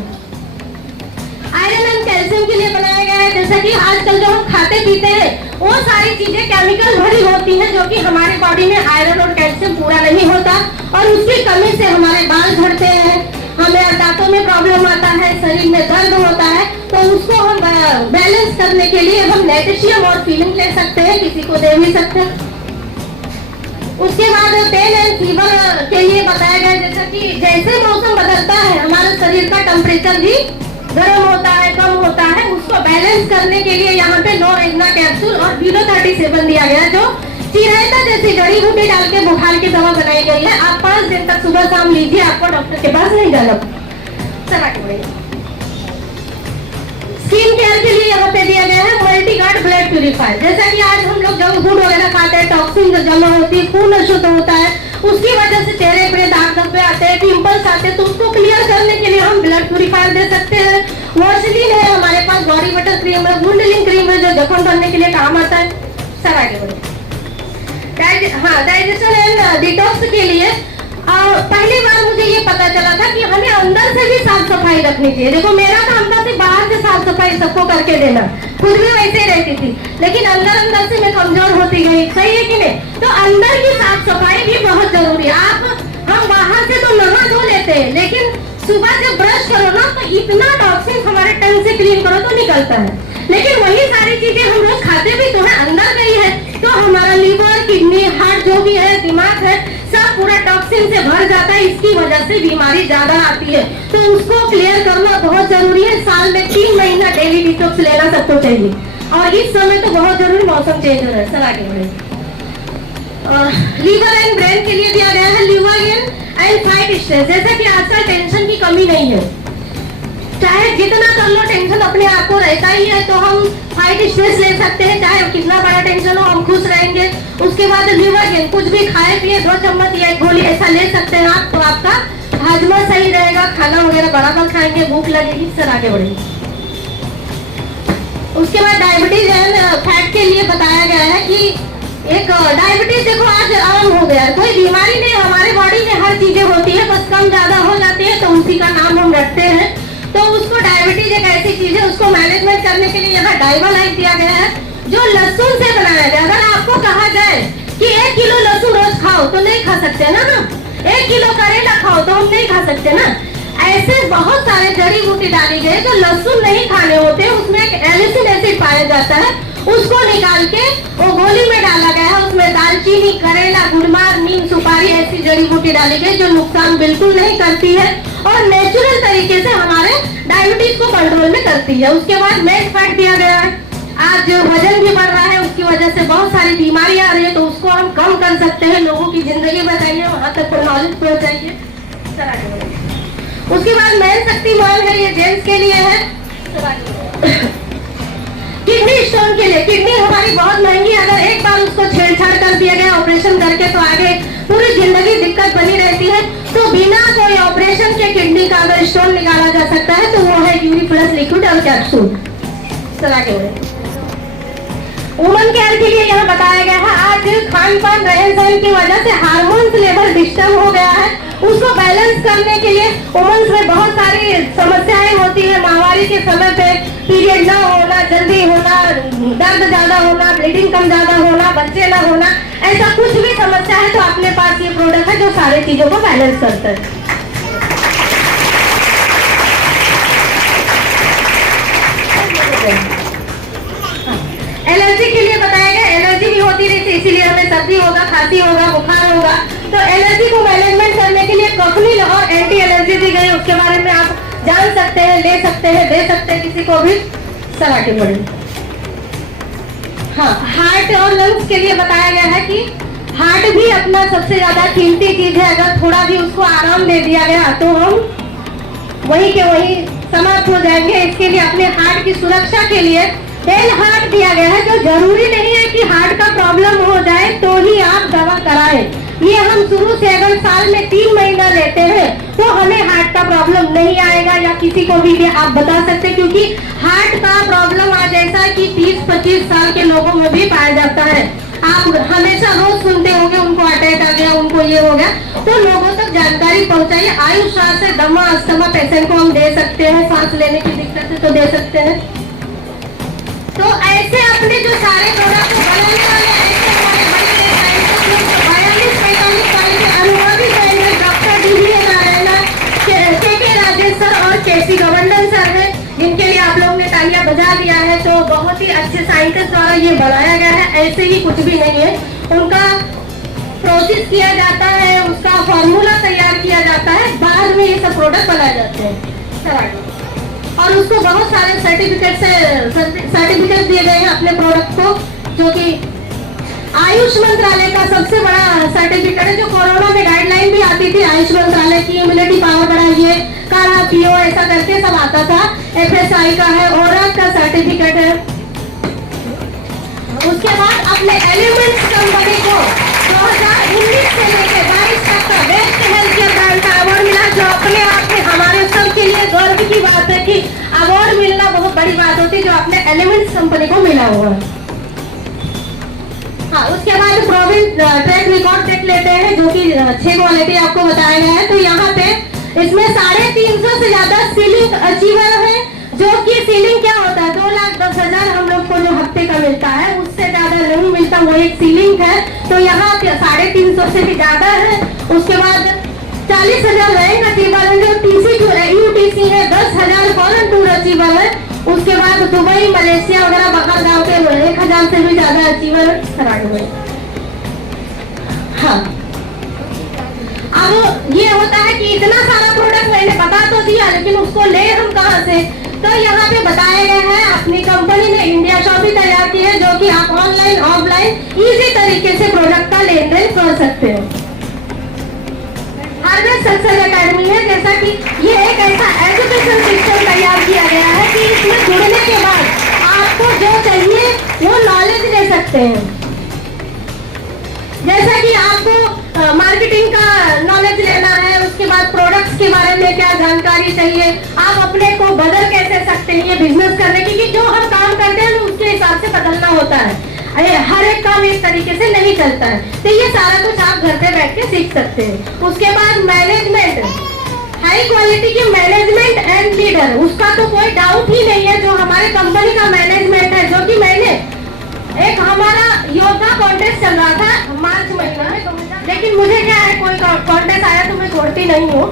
आयरन एंड कैल्शियम के लिए बनाया गया है। जैसा कि आजकल जो हम खाते पीते हैं वो सारी चीजें केमिकल भरी होती हैं, जो कि हमारे बॉडी में आयरन और कैल्शियम पूरा नहीं होता, और उसकी कमी से हमारे बाल झड़ते हैं, हमें दांतों में प्रॉब्लम आता है, शरीर में दर्द होता है। तो उसको हम बैलेंस करने के लिए हम नेटेशियम और फीलिंग ले सकते हैं, किसी को दे भी सकते हैं। उसके बाद पेन एंड फीवर के लिए बताया गया, जैसा कि जैसे मौसम बदलता है हमारे शरीर का टेम्परेचर भी गर्म होता है, कम होता है, उसको बैलेंस करने के लिए यहाँ पे नोरेगना कैप्सूल और Vilo37 दिया गया, जो चिरैता जैसी जड़ी बूटी डाल के बुखार की दवा बनाई गई है। आप 5 दिन तक सुबह शाम लीजिए, आपको डॉक्टर के पास नहीं जाना। स्किन केयर के लिए यहाँ पे दिया गया है मल्टीगार्ड ब्लड प्यूरिफायर। जैसा कि आज हम लोग जंक फूड वगैरह खाते हैं, टॉक्सिन जो जमा होती है, खून अशुद्ध होता है, उसकी वजह से चेहरे पे दाग धब्बे आते हैं, पिंपल्स आते हैं, तो उसको क्लियर करने के लिए हम ब्लड प्यूरिफायर दे सकते हैं। वॉशलिन है हमारे पास, बॉडी बटर क्रीम है, वुंडलिंग क्रीम है, जो जख्म भरने के लिए काम आता है। सर आगे बढ़े। डाइजेशन एंड डिटॉक्स के लिए पहली बार मुझे ये पता चला था कि हमें अंदर से भी साफ सफाई रखनी चाहिए। देखो मेरा काम था सिर्फ बाहर से साफ सफाई सबको करके देना, खुद भी वैसे ही रहती थी, लेकिन अंदर से मैं कमजोर होती गई। सही है कि नहीं? तो अंदर की साफ सफाई भी बहुत जरूरी है। हम बाहर से तो नहा धो लेते हैं, लेकिन सुबह जब ब्रश करो ना तो इतना टॉक्सिन हमारे टंग से क्लीन करो तो निकलता है, लेकिन वही सारी चीजें हम लोग खाते भी तो है, अंदर गई है, तो हमारा लीवर, किडनी, हार्ट जो भी है, दिमाग है, सब पूरा टॉक्सिन से भर जाता है। इसकी वजह से बीमारी ज्यादा आती है, तो उसको क्लियर करना बहुत जरूरी है। साल में 3 महीना डेली डिटॉक्स लेना सबको चाहिए, और इस समय तो बहुत जरूरी, मौसम चेंज हो रहा है। सर आगे बढ़े। लीवर एंड ब्रेन के लिए दिया गया है ल्यूवागिन एंड फाइट स्ट्रेस। जैसा कि आजकल टेंशन की कमी नहीं है, चाहे जितना कर लो टेंशन अपने आप को रहता ही है, तो हम फाइट स्ट्रेस ले सकते हैं, चाहे कितना बड़ा टेंशन हो हम खुश रहेंगे। उसके बाद ल्यूवागिन, कुछ भी खाए पिए 2 चम्मच या 1 गोली ऐसा ले सकते हैं आप, तो आपका हाजमा सही रहेगा, खाना वगैरह बराबर खाएंगे, भूख लगेगी। सर आगे बढ़ेंगे। उसके बाद डायबिटीज एंड फैट के लिए बताया गया है कि एक डायबिटीज देखो आज आम हो गया है, कोई बीमारी नहीं, हमारे बॉडी में हर चीजें होती है, बस कम ज्यादा हो जाती है तो उसी का नाम हम रखते हैं। तो उसको डायबिटीज एक ऐसी चीज है, उसको मैनेजमेंट करने के लिए यहाँ डाइवालाइट दिया गया है, जो लहसुन से बनाया गया। अगर आपको कहा जाए कि 1 किलो लहसुन रोज खाओ तो नहीं खा सकते ना, 1 किलो करेला खाओ तो हम नहीं खा सकते ना। ऐसे बहुत सारे जड़ी बूटी डाली गई जो लहसुन नहीं खाने होते, उसमें एक एलिसिन एसिड पाया जाता है, उसको निकाल के वो गोली में डाला गया है। उसमें दालचीनी, करेला, गुड़मार, नीम, सुपारी ऐसी जड़ी बूटी डाली गई जो नुकसान बिल्कुल नहीं करती है और नेचुरल तरीके से हमारे डायबिटीज को कंट्रोल में करती है। उसके बाद मेड फैट दिया गया है। आज वजन भी बढ़ रहा है, उसकी वजह से बहुत सारी बीमारियां आ रही है, तो उसको हम कम कर सकते हैं। लोगों की जिंदगी बताइए, वहां तक नॉलेज पहुंचाइए। उसके बाद मेन शक्तिमान है, ये जेंट्स के लिए है। किडनी स्टोन के लिए, किडनी हमारी बहुत महंगी है, अगर एक बार उसको छेड़छाड़ कर दिया गया ऑपरेशन करके तो आगे पूरी जिंदगी दिक्कत बनी रहती है। तो बिना कोई ऑपरेशन के किडनी का अगर स्टोन निकाला जा सकता है तो वो है यूरी प्लस लिक्विड और कैप्सूल। वुमन केयर के लिए यहाँ बताया गया है, आज खान पान रहन सहन की वजह से हार्मोन्स लेवल डिस्टर्ब हो गया है, उसको बैलेंस करने के लिए वुमेन्स में बहुत सारी समस्याएं होती है। माहवारी के समय पे पीरियड ना होना, जल्दी होना, दर्द ज्यादा होना, ब्लीडिंग कम ज्यादा होना, बच्चे ना होना, ऐसा कुछ भी समस्या है तो अपने पास ये प्रोडक्ट है जो सारी चीजों को बैलेंस करता है। एलर्जी के लिए बताया गया, एलर्जी भी होती रहती है, इसीलिए हमें सर्दी होगा, खांसी होगा, बुखार होगा। तो एलर्जी को मैनेजमेंट करने के लिए कफनील और एंटी एलर्जी दी गई, उसके बारे में आप जान सकते हैं, ले सकते हैं, दे सकते हैं किसी को भी सलाह के पड़ी। हाँ, हार्ट और लंग्स के लिए बताया गया है कि हार्ट भी अपना सबसे ज्यादा कीमती चीज है, अगर थोड़ा भी उसको आराम दे दिया गया तो हम वहीं के वहीं समाप्त हो जाएंगे। इसके लिए अपने हार्ट की सुरक्षा के लिए बेल हार्ट दिया गया है, जो जरूरी नहीं है कि हार्ट का प्रॉब्लम हो जाए तो ही आप दवा कराएं। ये हम शुरू से अगर साल में 3 महीना लेते हैं तो हमें हार्ट का प्रॉब्लम नहीं आएगा, या किसी को भी आप बता सकते, क्योंकि हार्ट का प्रॉब्लम आज ऐसा है कि 30-25 साल के लोगों में भी पाया जाता है। आप हमेशा रोज सुनते होंगे उनको अटैक आ गया, उनको ये हो गया, तो लोगों तक जानकारी पहुंचाइए। आयुष श्वास से दमा अस्थमा पेशेंट को हम दे सकते हैं, सांस लेने की दिक्कत है तो दे सकते हैं। तो ऐसे अपने जो सारे प्रोडक्ट बनाने वाले ऐसे हमारे बड़े साइंटिस्ट 42-45 साल के अनुभवी scientist doctor D V. Narayan, K Rajesh sir और के.सी. गवर्नर सर है, जिनके लिए आप लोगों ने तालियां बजा दिया है। तो बहुत ही अच्छे साइंटिस्ट द्वारा ये बनाया गया है, ऐसे ही कुछ भी नहीं है। उनका प्रोसेस किया जाता है, उसका फॉर्मूला तैयार किया जाता है, बाद में ये सब प्रोडक्ट बनाए जाते हैं और उसको बहुत सारे सर्टिफिकेट दिए गए हैं अपने प्रोडक्ट को, जो कि आयुष मंत्रालय का सबसे बड़ा सर्टिफिकेट है। जो कोरोना में गाइडलाइन भी आती थी आयुष मंत्रालय की, इम्यूनिटी पावर बढ़ाइए, काढ़ा पियो, ऐसा करके सब आता था। FSI का है, ओरा का सर्टिफिकेट है। उसके बाद अपने एलिमेंट्स कंपनी को 2019 से लेकर 22 तक का बेस्ट हेल्थ केयर ब्रांड का अवार्ड मिला, जो अपने आप में हमारे सबके लिए गर्व की बात है कि अवार्ड मिलना बहुत बड़ी बात होती है, जो अपने एलिमेंट्स कंपनी को मिला हुआ है। हाँ, उसके बाद प्रोविंस ट्रैक रिकॉर्ड देख लेते हैं, जो कि 6 क्वालिटी आपको बताया गया है। तो यहाँ पे इसमें 350 से ज्यादा सीलिंग अचीवर है, जो कि सीलिंग क्या होता है, 2,10,000 हम लोग को जो हफ्ते का मिलता है, उससे ज्यादा नहीं मिलता, वो एक सीलिंग है। तो यहाँ 350 से भी ज्यादा है। उसके बाद 40,000 रैंक अचीवर है, जो UTC है, 10,000 फॉरेन टूर अचीवर है। उसके बाद दुबई, मलेशिया वगैरह बाहर गाँव के 1,000 से भी ज्यादा अचीवर है। हाँ, अब ये होता है कि इतना सारा प्रोडक्ट मैंने बता तो दिया, लेकिन उसको ले हम कहाँ से? तो यहाँ पे बताया गया है, अपनी कंपनी ने इंडिया शॉप भी तैयार की है, जो कि आप ऑनलाइन ऑफलाइन इजी तरीके से प्रोडक्ट का लेन देन कर सकते हैं। हार्वेस्ट सक्सेस एकेडमी है, जैसा कि ये एक ऐसा एजुकेशन सिस्टम तैयार किया गया है कि इसमें जुड़ने के बाद आपको जो चाहिए वो नॉलेज ले सकते हैं। जैसा कि आपको मार्केटिंग का नॉलेज लेना है, उसके बाद प्रोडक्ट्स के बारे में क्या जानकारी चाहिए, आप अपने को बदल कैसे सकते हैं ये बिजनेस करने की, कि जो हम काम करते हैं उसके हिसाब से बदलना होता है। हर एक काम एक तरीके से नहीं चलता है, तो ये सारा कुछ आप घर पे बैठ के सीख सकते हैं। उसके बाद मैनेजमेंट, हाई क्वालिटी की मैनेजमेंट एंड लीडर, उसका तो कोई डाउट ही नहीं है। जो हमारे कंपनी का मैनेजमेंट है, जो कि मैंने एक हमारा योगा कॉन्टेस्ट चल रहा था मार्च महीना में, लेकिन मुझे क्या है, कोई कॉन्टेस्ट आया तो मैं छोड़ती नहीं हूँ,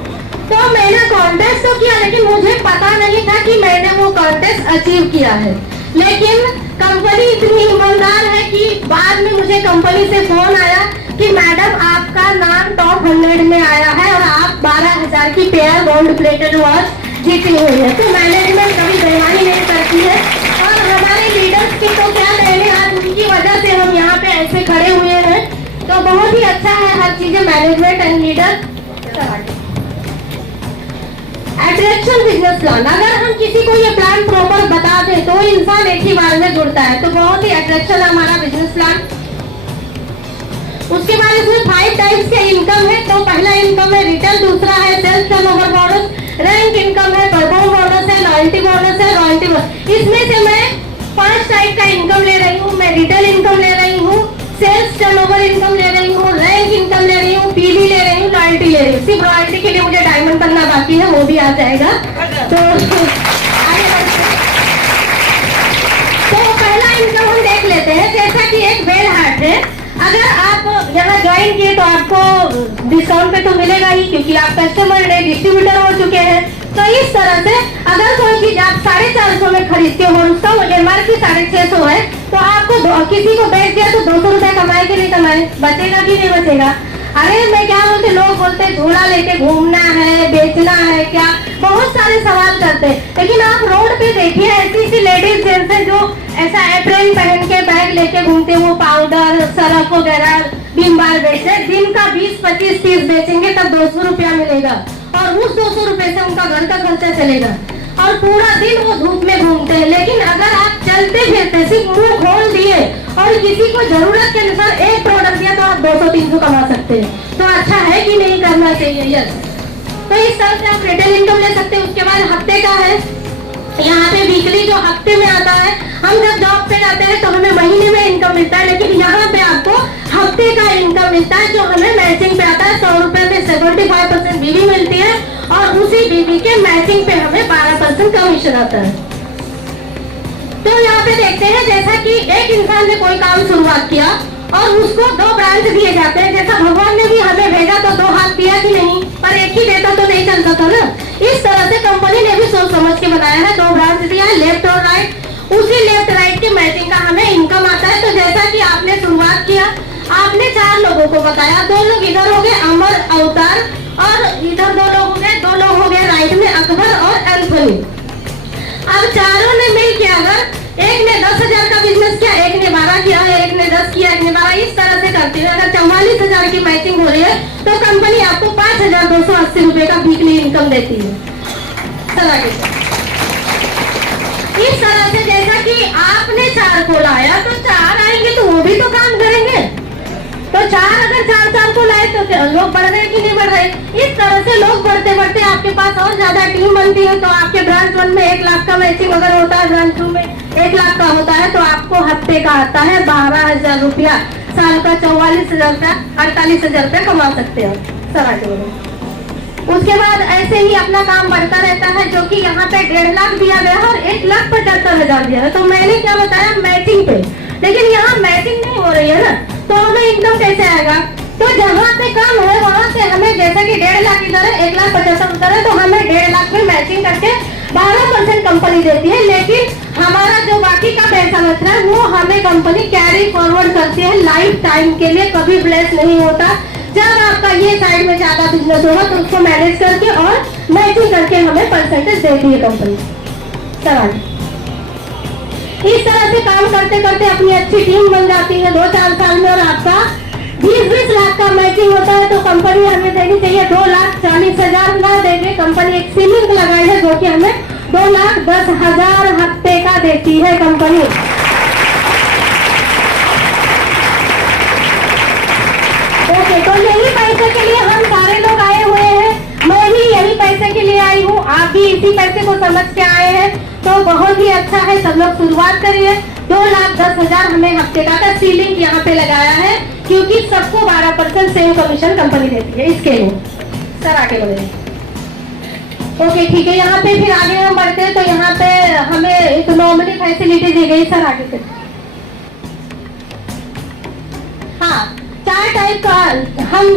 तो मैंने कॉन्टेस्ट तो किया, लेकिन मुझे पता नहीं था कि मैंने वो कॉन्टेस्ट अचीव किया है। लेकिन कंपनी इतनी ईमानदार है कि बाद में मुझे कंपनी से फोन आया कि मैडम आपका नाम टॉप 100 में आया है और आप 12,000 की पेयर गोल्ड प्लेटेड वॉच जीती हुई है। तो मैनेजमेंट कभी बेईमानी नहीं करती है, और हमारे लीडर्स की तो क्या लेने, आज उनकी वजह से हम यहाँ पे ऐसे खड़े हुए हैं। तो बहुत ही अच्छा है हर चीजें management and leader. Attraction business plan, अगर हम किसी को ये प्लान प्रॉपर बता दें तो इंसान एक ही बार में जुड़ता है। तो बहुत ही अट्रैक्शन है हमारा बिजनेस प्लान। उसके बाद इसमें 5 टाइप्स के इनकम है। तो पहला इनकम है रिटेल, दूसरा है sales turnover bonus, rank income है, परफॉर्म बोनस है, लॉयल्टी बोनस है, रॉयल्टी बोनस। इसमें से मैं 5 टाइप का इनकम ले रही हूँ। मैं रिटेल इनकम ले रही हूँ, सेल्स टर्नओवर इनकम ले रही हूँ, रैंक इनकम ले रही हूँ, पीडी ले रही हूँ, लॉयल्टी ले रही हूँ। सिर्फ रॉयल्टी के लिए मुझे डायमंड बनना बाकी है, वो भी आ जाएगा। तो आगे बढ़ते हैं। अगर आप यहाँ ज्वाइन किए तो आपको डिस्काउंट पे तो मिलेगा ही, क्योंकि आप कस्टमर ने डिस्ट्रीब्यूटर हो चुके हैं। तो इस तरह से अगर कोई चीज आप 450 में खरीदते हो और उसका MRP 650 है, तो आपको किसी को बेच दिया तो 200 रुपया कमाए कि नहीं कमाए, बचेगा कि नहीं बचेगा? अरे मैं क्या बोलते, लोग बोलते झोला लेके घूमना है, बेचना है क्या, बहुत सारे सवाल करते हैं। लेकिन आप रोड पे देखिए ऐसी लेडीज जेंट्स हैं जो ऐसा एप्रन पहन के बैग लेके घूमते, वो पाउडर सरफ वगैरह बिन बार बेचते, दिन का 20-25 पीस बेचेंगे तब 200 रुपया मिलेगा, और उस 200 रुपए से उनका घर का खर्चा चलेगा, और पूरा दिन वो धूप में घूमते हैं। लेकिन अगर आप चलते फिरते सिर्फ मुंह खोल दिए और किसी को जरूरत के अनुसार एक प्रोडक्ट दिया तो आप 200-300 कमा सकते हैं। तो अच्छा है कि नहीं करना चाहिए? यस। तो इस तरह से आप रिटेल इनकम ले सकते हैं। उसके बाद हफ्ते का है, यहाँ पे वीकली जो हफ्ते में आता है, हम जब जॉब पे जाते हैं तो हमें महीने में इनकम मिलता है, लेकिन यहाँ पे आपको हफ्ते का इनकम मिलता है जो हमें मैचिंग पे आता है। 100 रुपए में 75% बीवी मिलती है और उसी बीवी के मैचिंग पे हमें 12% कमीशन आता है। तो यहाँ पे देखते हैं जैसा कि एक इंसान ने कोई काम शुरुआत किया और उसको 2 ब्रांच दिए जाते हैं। जैसा भगवान ने भी हमें भेजा तो 2 हाथ दिया कि नहीं, पर एक ही देता तो नहीं चलता था ना। इस तरह से कंपनी ने भी सोच समझ के बनाया है, 2 ब्रांच दिया है, लेफ्ट और राइट। उसी लेफ्ट राइट के मैचिंग का हमें इनकम आता है। तो जैसा कि आपने शुरुआत किया, आपने 4 लोगों को बताया, 2 लोग इधर हो गए अमर अवतार, और इधर 2 लोग हो गए, 2 लोग हो गए राइट में अकबर और एंथोनी। अब चारों ने मिल के अगर एक ने 10,000 का बिजनेस किया, एक ने 12 किया, एक ने 10 किया, एक ने 12, इस तरह से करते हुए अगर 44,000 की मैचिंग हो रही है तो कंपनी आपको 5,280 रुपए का वीकली इनकम देती है। इस तरह से जैसा कि आपने 4 को लाया तो 4 आएंगे तो वो भी तो काम करेंगे। तो 4 अगर 4 को लाए तो लोग बढ़ रहे कि नहीं बढ़ रहे? इस तरह से लोग बढ़ते बढ़ते आपके पास और ज्यादा टीम बनती है। तो आपके ब्रांच 1 में 1 लाख का मैचिंग अगर होता है, ब्रांच 2 में 1 लाख का होता है, तो आपको हफ्ते का आता है 12,000 रुपया, साल का 44,000 का 48,000 रुपया कमा सकते हो। सर आगे बोलो। उसके बाद ऐसे ही अपना काम बढ़ता रहता है, जो कि यहाँ पे 1.5 लाख दिया गया है और 1,75,000 दिया है। तो मैंने क्या बताया मैचिंग पे, लेकिन यहाँ मैचिंग नहीं हो रही है ना, तो हमें इनकम कैसे आएगा? तो जहाँ पे काम है वहाँ से हमें, जैसा कि 1.5 लाख इधर है, 1,75,000 उधर है, तो हमें 1.5 लाख में मैचिंग करके 12% कंपनी देती है। लेकिन हमारा जो बाकी का पैसा बच रहा है वो हमें कंपनी कैरी फॉरवर्ड करती है लाइफ टाइम के लिए, कभी ब्लेस नहीं होता। जब आपका ये साइड में ज्यादा बिजनेस होगा तो उसको मैनेज करके और मैचिंग करके हमें परसेंटेज देती है कंपनी। सवाल इस तरह से काम करते करते अपनी अच्छी टीम बन जाती है 2-4 साल में, और आपका 20-20 लाख का मैचिंग होता है। तो कंपनी हमें देनी चाहिए 2,40,000 ना देके कंपनी एक सीलिंग लगाई है जो कि हमें 2,10,000 हफ्ते का देती है कंपनी। ओके, तो यही पैसे के लिए हम सारे लोग आए हुए हैं, मैं भी यही पैसे के लिए आई हूँ, आप भी इसी पैसे को समझ के आए हैं। तो बहुत ही अच्छा है, सब लोग शुरुआत करिए। 2,10,000 हमें हफ्ते का सीलिंग यहाँ पे लगाया है, क्योंकि सबको 12% सेम कमीशन कंपनी देती है। इसके लिए सर आगे बढ़े। ओके ठीक है, यहाँ पे फिर आगे हम बढ़ते हैं। तो यहाँ पे हमें इकोनॉमिक फैसिलिटी दी गई। सर आगे कर। हाँ, 4 टाइप का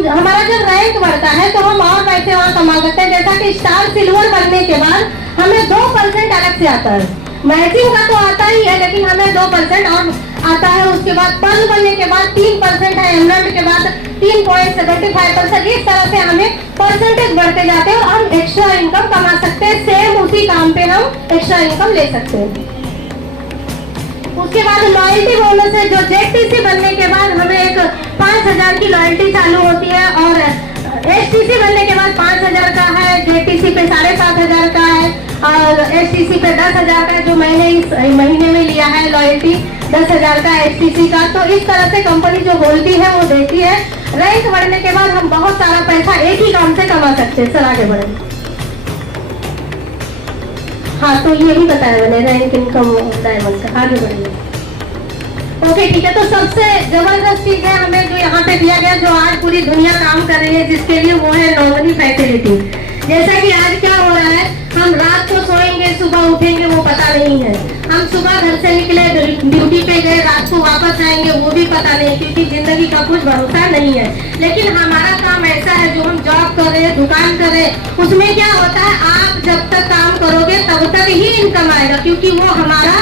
हमारा जब रैंक बढ़ता है तो हम और पैसे और कमा सकते हैं। जैसा कि स्टार सिल्वर बनने के बाद हमें 2% अलग से आता है। मैचिंग का तो आता ही है, लेकिन हमें 2% और आता है। उसके बाद पर्ल बनने के बाद 3% है, एमराल्ड के बाद 3.75%। इस तरह से हमें परसेंटेज बढ़ते जाते हैं और हम एक्स्ट्रा इनकम कमा सकते हैं। सेम उसी काम पे हम एक्स्ट्रा इनकम ले सकते हैं। उसके बाद लॉयल्टी बोनस है, जो जेटीसी बनने के बाद हमें एक 5,000 की लॉयल्टी चालू होती है, और एसटीसी बनने के बाद 5,000 का है, जेटीसी पे 7,500 का है, और एसटीसी पे 10,000 का, जो मैंने इस महीने में लिया है लॉयल्टी 10,000 का एसटीसी का। तो इस तरह से कंपनी जो बोलती है वो देती है। रैंक बढ़ने के बाद हम बहुत सारा पैसा एक ही काम से कमा सकते हैं। सर आगे बढ़े। हाँ, तो ये भी बताया मैंने रैंक इनकम डायमंड का। आगे बढ़िए। ओके ठीक है, तो सबसे जबरदस्त चीज है हमें जो यहाँ पे दिया गया, जो आज पूरी दुनिया काम कर रही है जिसके लिए, वो है नॉमिनी फैसिलिटी। जैसा कि आज क्या हो रहा है, हम रात को सोएंगे सुबह उठेंगे वो पता नहीं है, हम सुबह घर से निकले ड्यूटी पे गए रात को वापस आएंगे वो भी पता नहीं, क्योंकि जिंदगी का कुछ भरोसा नहीं है। लेकिन हमारा काम ऐसा है, जो हम जॉब कर रहे हैं, दुकान कर रहे हैं, उसमें क्या होता है, आप जब तक काम करोगे तब तक ही इनकम आएगा, क्योंकि वो हमारा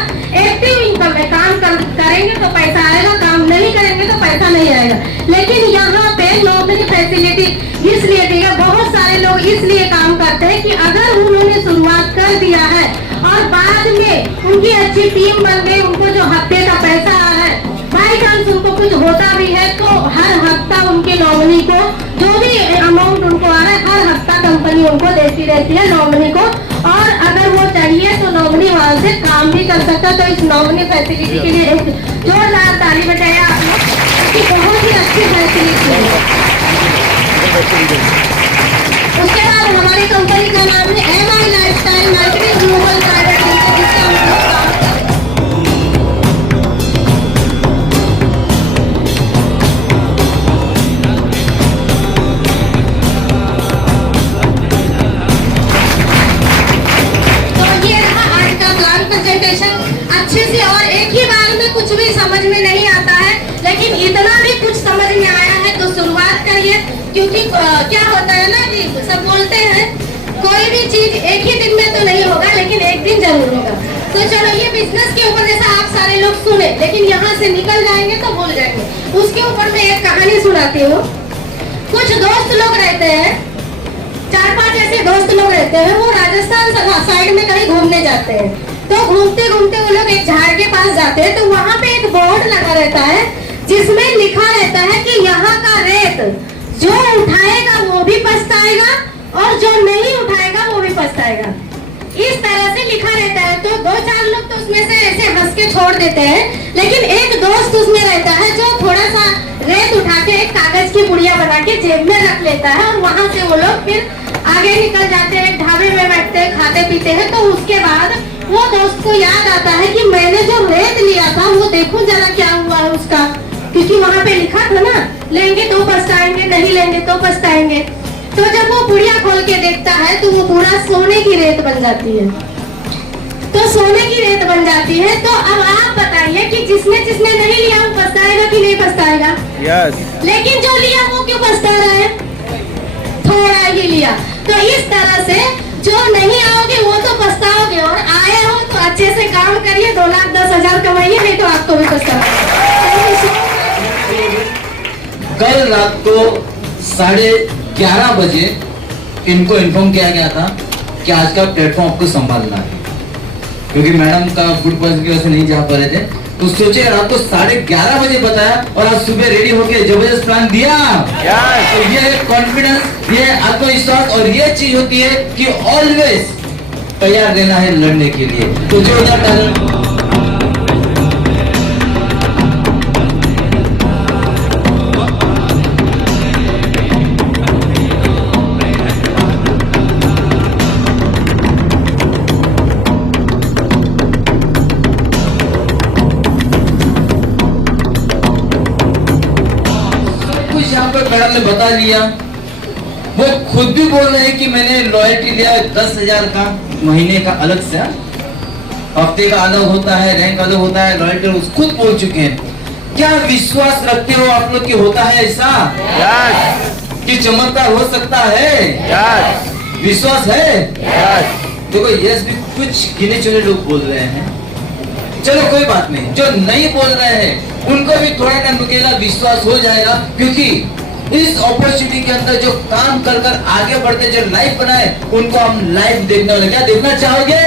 एक्टिव इनकम है। काम करेंगे तो पैसा आएगा, काम नहीं करेंगे तो पैसा नहीं आएगा। लेकिन यहाँ पे नौकरी फैसिलिटी इसलिए दी है, बहुत सारे लोग इसलिए काम करते हैं कि अगर उन्होंने शुरुआत कर दिया है और बाद में उनकी अच्छी टीम बन गई, उनको जो हफ्ते का पैसा आ रहा है, बाई चांस उनको कुछ होता भी है तो हर हफ्ता उनके नॉमिनी को जो भी अमाउंट उनको आ रहा है, हर हफ्ता कंपनी उनको देती रहती है नॉमिनी को। और अगर वो चाहिए तो नॉमिनी वहां से काम भी कर सकता है। तो इस नॉमिनी फैसिलिटी के लिए एक जोरदार ताली बजाया आप लोग, कि बहुत ही अच्छी फैसिलिटी है। उसके बाद हमारी कंपनी का नाम है MI lifestyle marketing global private limited, जिसका हम लोग काम करते हैं। तो ये रहा आज का प्लान प्रेजेंटेशन। अच्छे से, और एक ही बार में कुछ भी समझ में नहीं आता है, लेकिन इतना भी कुछ समझ में आया है तो शुरुआत करिए, क्योंकि क्या होता है ना कि सब बोलते हैं कोई भी चीज एक ही दिन में तो नहीं होगा, लेकिन एक दिन जरूर होगा। तो चलो, ये बिजनेस के ऊपर जैसा आप सारे लोग सुने, लेकिन यहाँ से निकल जाएंगे तो भूल जाएंगे। उसके ऊपर मैं एक कहानी सुनाती हूँ। कुछ दोस्त लोग रहते हैं, 4-5 ऐसे दोस्त लोग रहते हैं, वो राजस्थान साइड में कहीं घूमने जाते हैं। तो घूमते घूमते वो लोग एक झाड़ के पास जाते हैं, तो वहाँ पे एक बोर्ड लगा रहता है जिसमें लिखा रहता है कि यहाँ का रेत जो उठाएगा वो भी पछताएगा और जो नहीं उठाएगा वो भी पछताएगा। इस तरह से लिखा रहता है। तो 2-4 लोग तो उसमें से ऐसे हंस के छोड़ देते हैं, लेकिन एक दोस्त उसमें रहता है जो थोड़ा सा रेत उठा के एक कागज की पुड़िया बना के जेब में रख लेता है, और वहां से वो लोग फिर आगे निकल जाते हैं, ढाबे में बैठते हैं, खाते पीते हैं। तो उसके बाद वो दोस्त को याद आता है कि मैंने जो रेत लिया था वो देखो जरा क्या हुआ है उसका, क्योंकि वहां पे लिखा था ना, लेंगे तो पछताएंगे, नहीं लेंगे तो पछताएंगे। तो जब वो पुड़िया खोल के देखता है तो वो पूरा सोने की रेत बन जाती है। तो सोने की रेत बन जाती है। तो अब आप बताइए कि जिसने जिसने नहीं लिया वो पछताएगा कि नहीं पछताएगा? यस। लेकिन जो लिया वो क्यों पछता रहा है? थोड़ा ही लिया। तो इस तरह से जो नहीं आओगे वो तो पछताओगे, और आए हो तो अच्छे से काम करिए, 2,10,000 कमाइए, नहीं तो आपको भी पछताओगे। कल रात को 11:30 बजे इनको इन्फॉर्म किया गया था कि आज का प्लेटफॉर्म आपको संभालना है, क्योंकि मैडम का फूड पॉइजन की वजह से नहीं जा पा रहे थे। तो सोचे रात को 11:30 बजे बताया, और आज सुबह रेडी होके जबरदस्त प्लान दिया। तो ये कॉन्फिडेंस, ये आत्मविश्वास, और ये चीज होती है कि ऑलवेज तैयार रहना है लड़ने के लिए। तो जो मैडम ने बता दिया, वो खुद भी बोल रहे हैं कि मैंने लॉयल्टी लिया 10,000 का महीने का अलग से, हफ्ते का अलग होता है, रैंक अलग होता है, लॉयल्टी खुद बोल चुके हैं। क्या विश्वास रखते हो आप लोग कि होता है ऐसा? कि चमत्कार हो सकता है? विश्वास है? देखो यस भी कुछ गिने चुने लोग बोल रहे हैं, चलो कोई बात नहीं, जो नहीं बोल रहे हैं उनको भी थोड़ा ना नुकेला विश्वास हो जाएगा, क्योंकि इस अपॉर्चुनिटी के अंदर जो काम कर कर आगे बढ़ते जो लाइफ बनाए उनको हम लाइव देखने वाले। क्या देखना चाहोगे?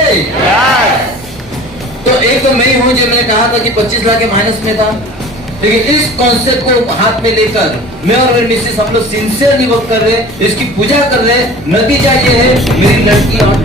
तो एक तो मैं ही हूं जो मैंने कहा था कि 25 लाख के माइनस में था, लेकिन इस कॉन्सेप्ट को हाथ में लेकर मैं और मेरी मिसेस हम लोग सिंसियरली वर्क कर रहे, इसकी पूजा कर रहे। नतीजा ये है, मेरी लड़की और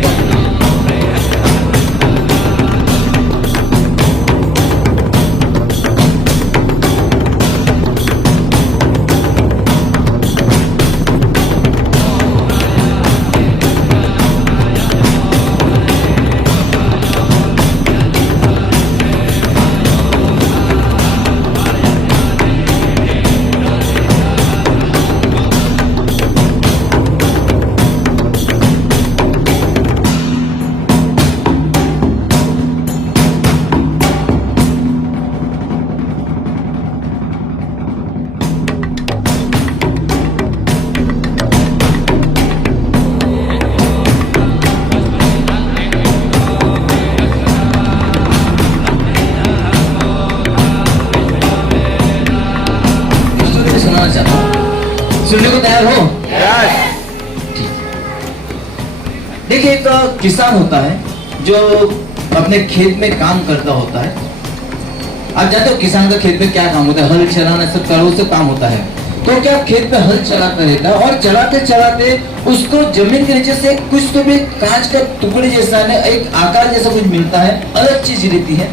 सुनने को तैयार हो? देखिए, एक किसान होता है जो अपने खेत में काम करता होता है। आप जानते हो किसान का खेत में क्या काम होता है? हल चलाना, सब करो से काम होता है। तो क्या खेत में हल चलाता रहता है और चलाते चलाते उसको जमीन के नीचे से कुछ तो भी कांच का टुकड़े जैसा एक आकार जैसा कुछ मिलता है, अलग चीज रहती है।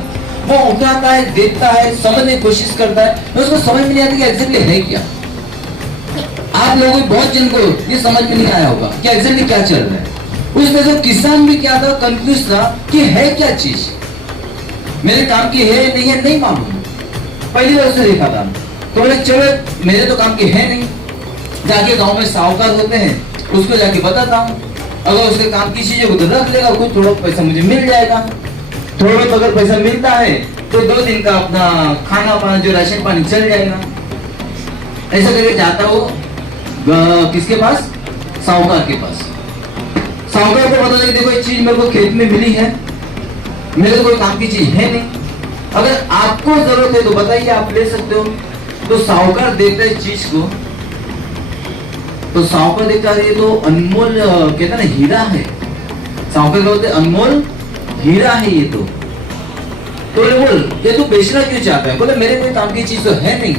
वो उठाता है, देखता है, समझने की कोशिश करता है, तो उसको समझ में नहीं आती कि एग्जैक्टली है क्या। आप लोगों बहुत जन को ये समझ में नहीं आया होगा कि एग्जैक्टली क्या चल रहा है। उसमें जो किसान भी क्या था, कंफ्यूज था कि है क्या चीज, मेरे काम की है नहीं है नहीं मालूम। पहली बार उसे देखा था तो बोले चलो मेरे तो काम की है नहीं, जाके गांव में साहूकार होते हैं उसको जाके बताता हूँ, अगर उसके काम की चीजों को तो रख लेगा, कुछ थोड़ा पैसा मुझे मिल जाएगा। थोड़ा बहुत अगर पैसा मिलता है तो 2 दिन का अपना खाना पाना जो राशन पानी चल जाएगा। ऐसा करके जाता हो किसके पास? साहूकार के पास। साहूकार को पता लगे देखो ये चीज मेरे को खेत में मिली है, मेरे को कोई काम की चीज है नहीं, अगर आपको जरूरत है तो बताइए, आप ले सकते हो। तो साहूकार देखता है चीज को, तो साहूकार देखता है ये तो अनमोल कहता ना हीरा है। साहूकार बोलते अनमोल हीरा है ये तो बोल ये तू बेचना क्यों चाहता है? बोले मेरे कोई काम की चीज तो है नहीं।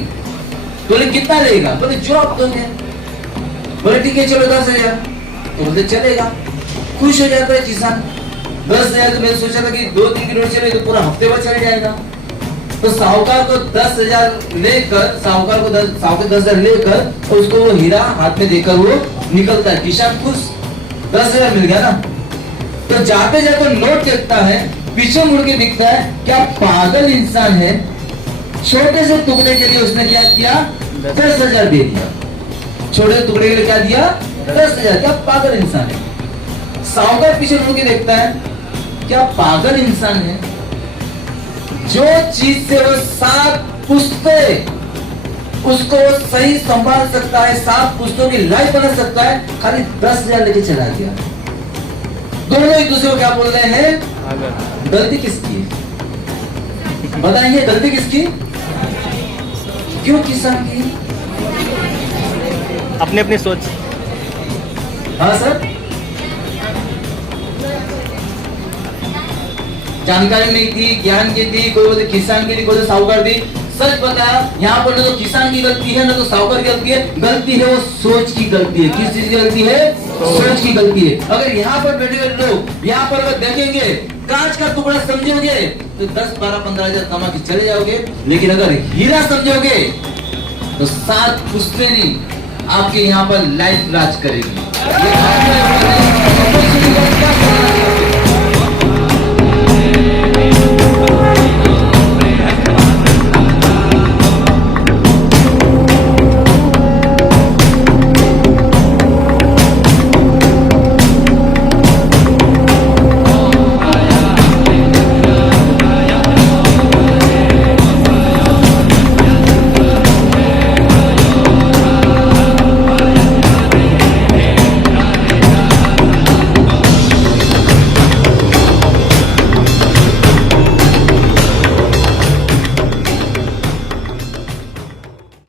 बोले कितना लेगा? बोले जो आप दोगे। बोले ठीक है चलो 10,000। तो बोलते चलेगा। खुश हो जाता है किसान। 10,000 तो मैंने सोचा था कि 2-3 किलो चले तो पूरा हफ्ते भर चल जाएगा। तो साहूकार को 10,000 लेकर साहूकार 10,000 लेकर उसको वो हीरा हाथ में देकर वो निकलता है। किसान खुश, 10,000 मिल गया ना। तो जाते जाते नोट देखता है, पीछे मुड़ के दिखता है क्या पागल इंसान है, छोटे से टुकड़े के लिए उसने क्या किया? 10,000 दे दिया। छोटे से टुकड़े के लिए क्या दिया? 10,000। क्या पागल इंसान है। साहूकार पीछे मुड़ के देखता है क्या पागल इंसान है, जो चीज से वो 7 पुश्ते उसको सही संभाल सकता है, 7 पुश्तों की लाइफ बना सकता है, खाली 10,000 लेके चला गया। दोनों एक दूसरे को क्या बोल रहे हैं? गलती किसकी है? बताएंगे गलती किसकी? क्यों किसान की? अपनी अपनी सोच। हाँ सर, जानकारी नहीं थी, ज्ञान की थी, कोई बोलते किसान की थी, कोई साहूकार थी। सच बताया, यहाँ पर ना तो किसान की गलती है ना तो साहूकार की गलती है। गलती है वो सोच की गलती है। किस चीज की गलती है? सोच की गलती है। अगर यहाँ पर बैठे हुए लोग यहाँ पर अगर देखेंगे कांच का टुकड़ा समझोगे तो 10, 12, 15,000 कमा के चले जाओगे, लेकिन अगर हीरा समझोगे तो 7 पुश्ते नहीं आपके यहाँ पर लाइफ राज करेगी।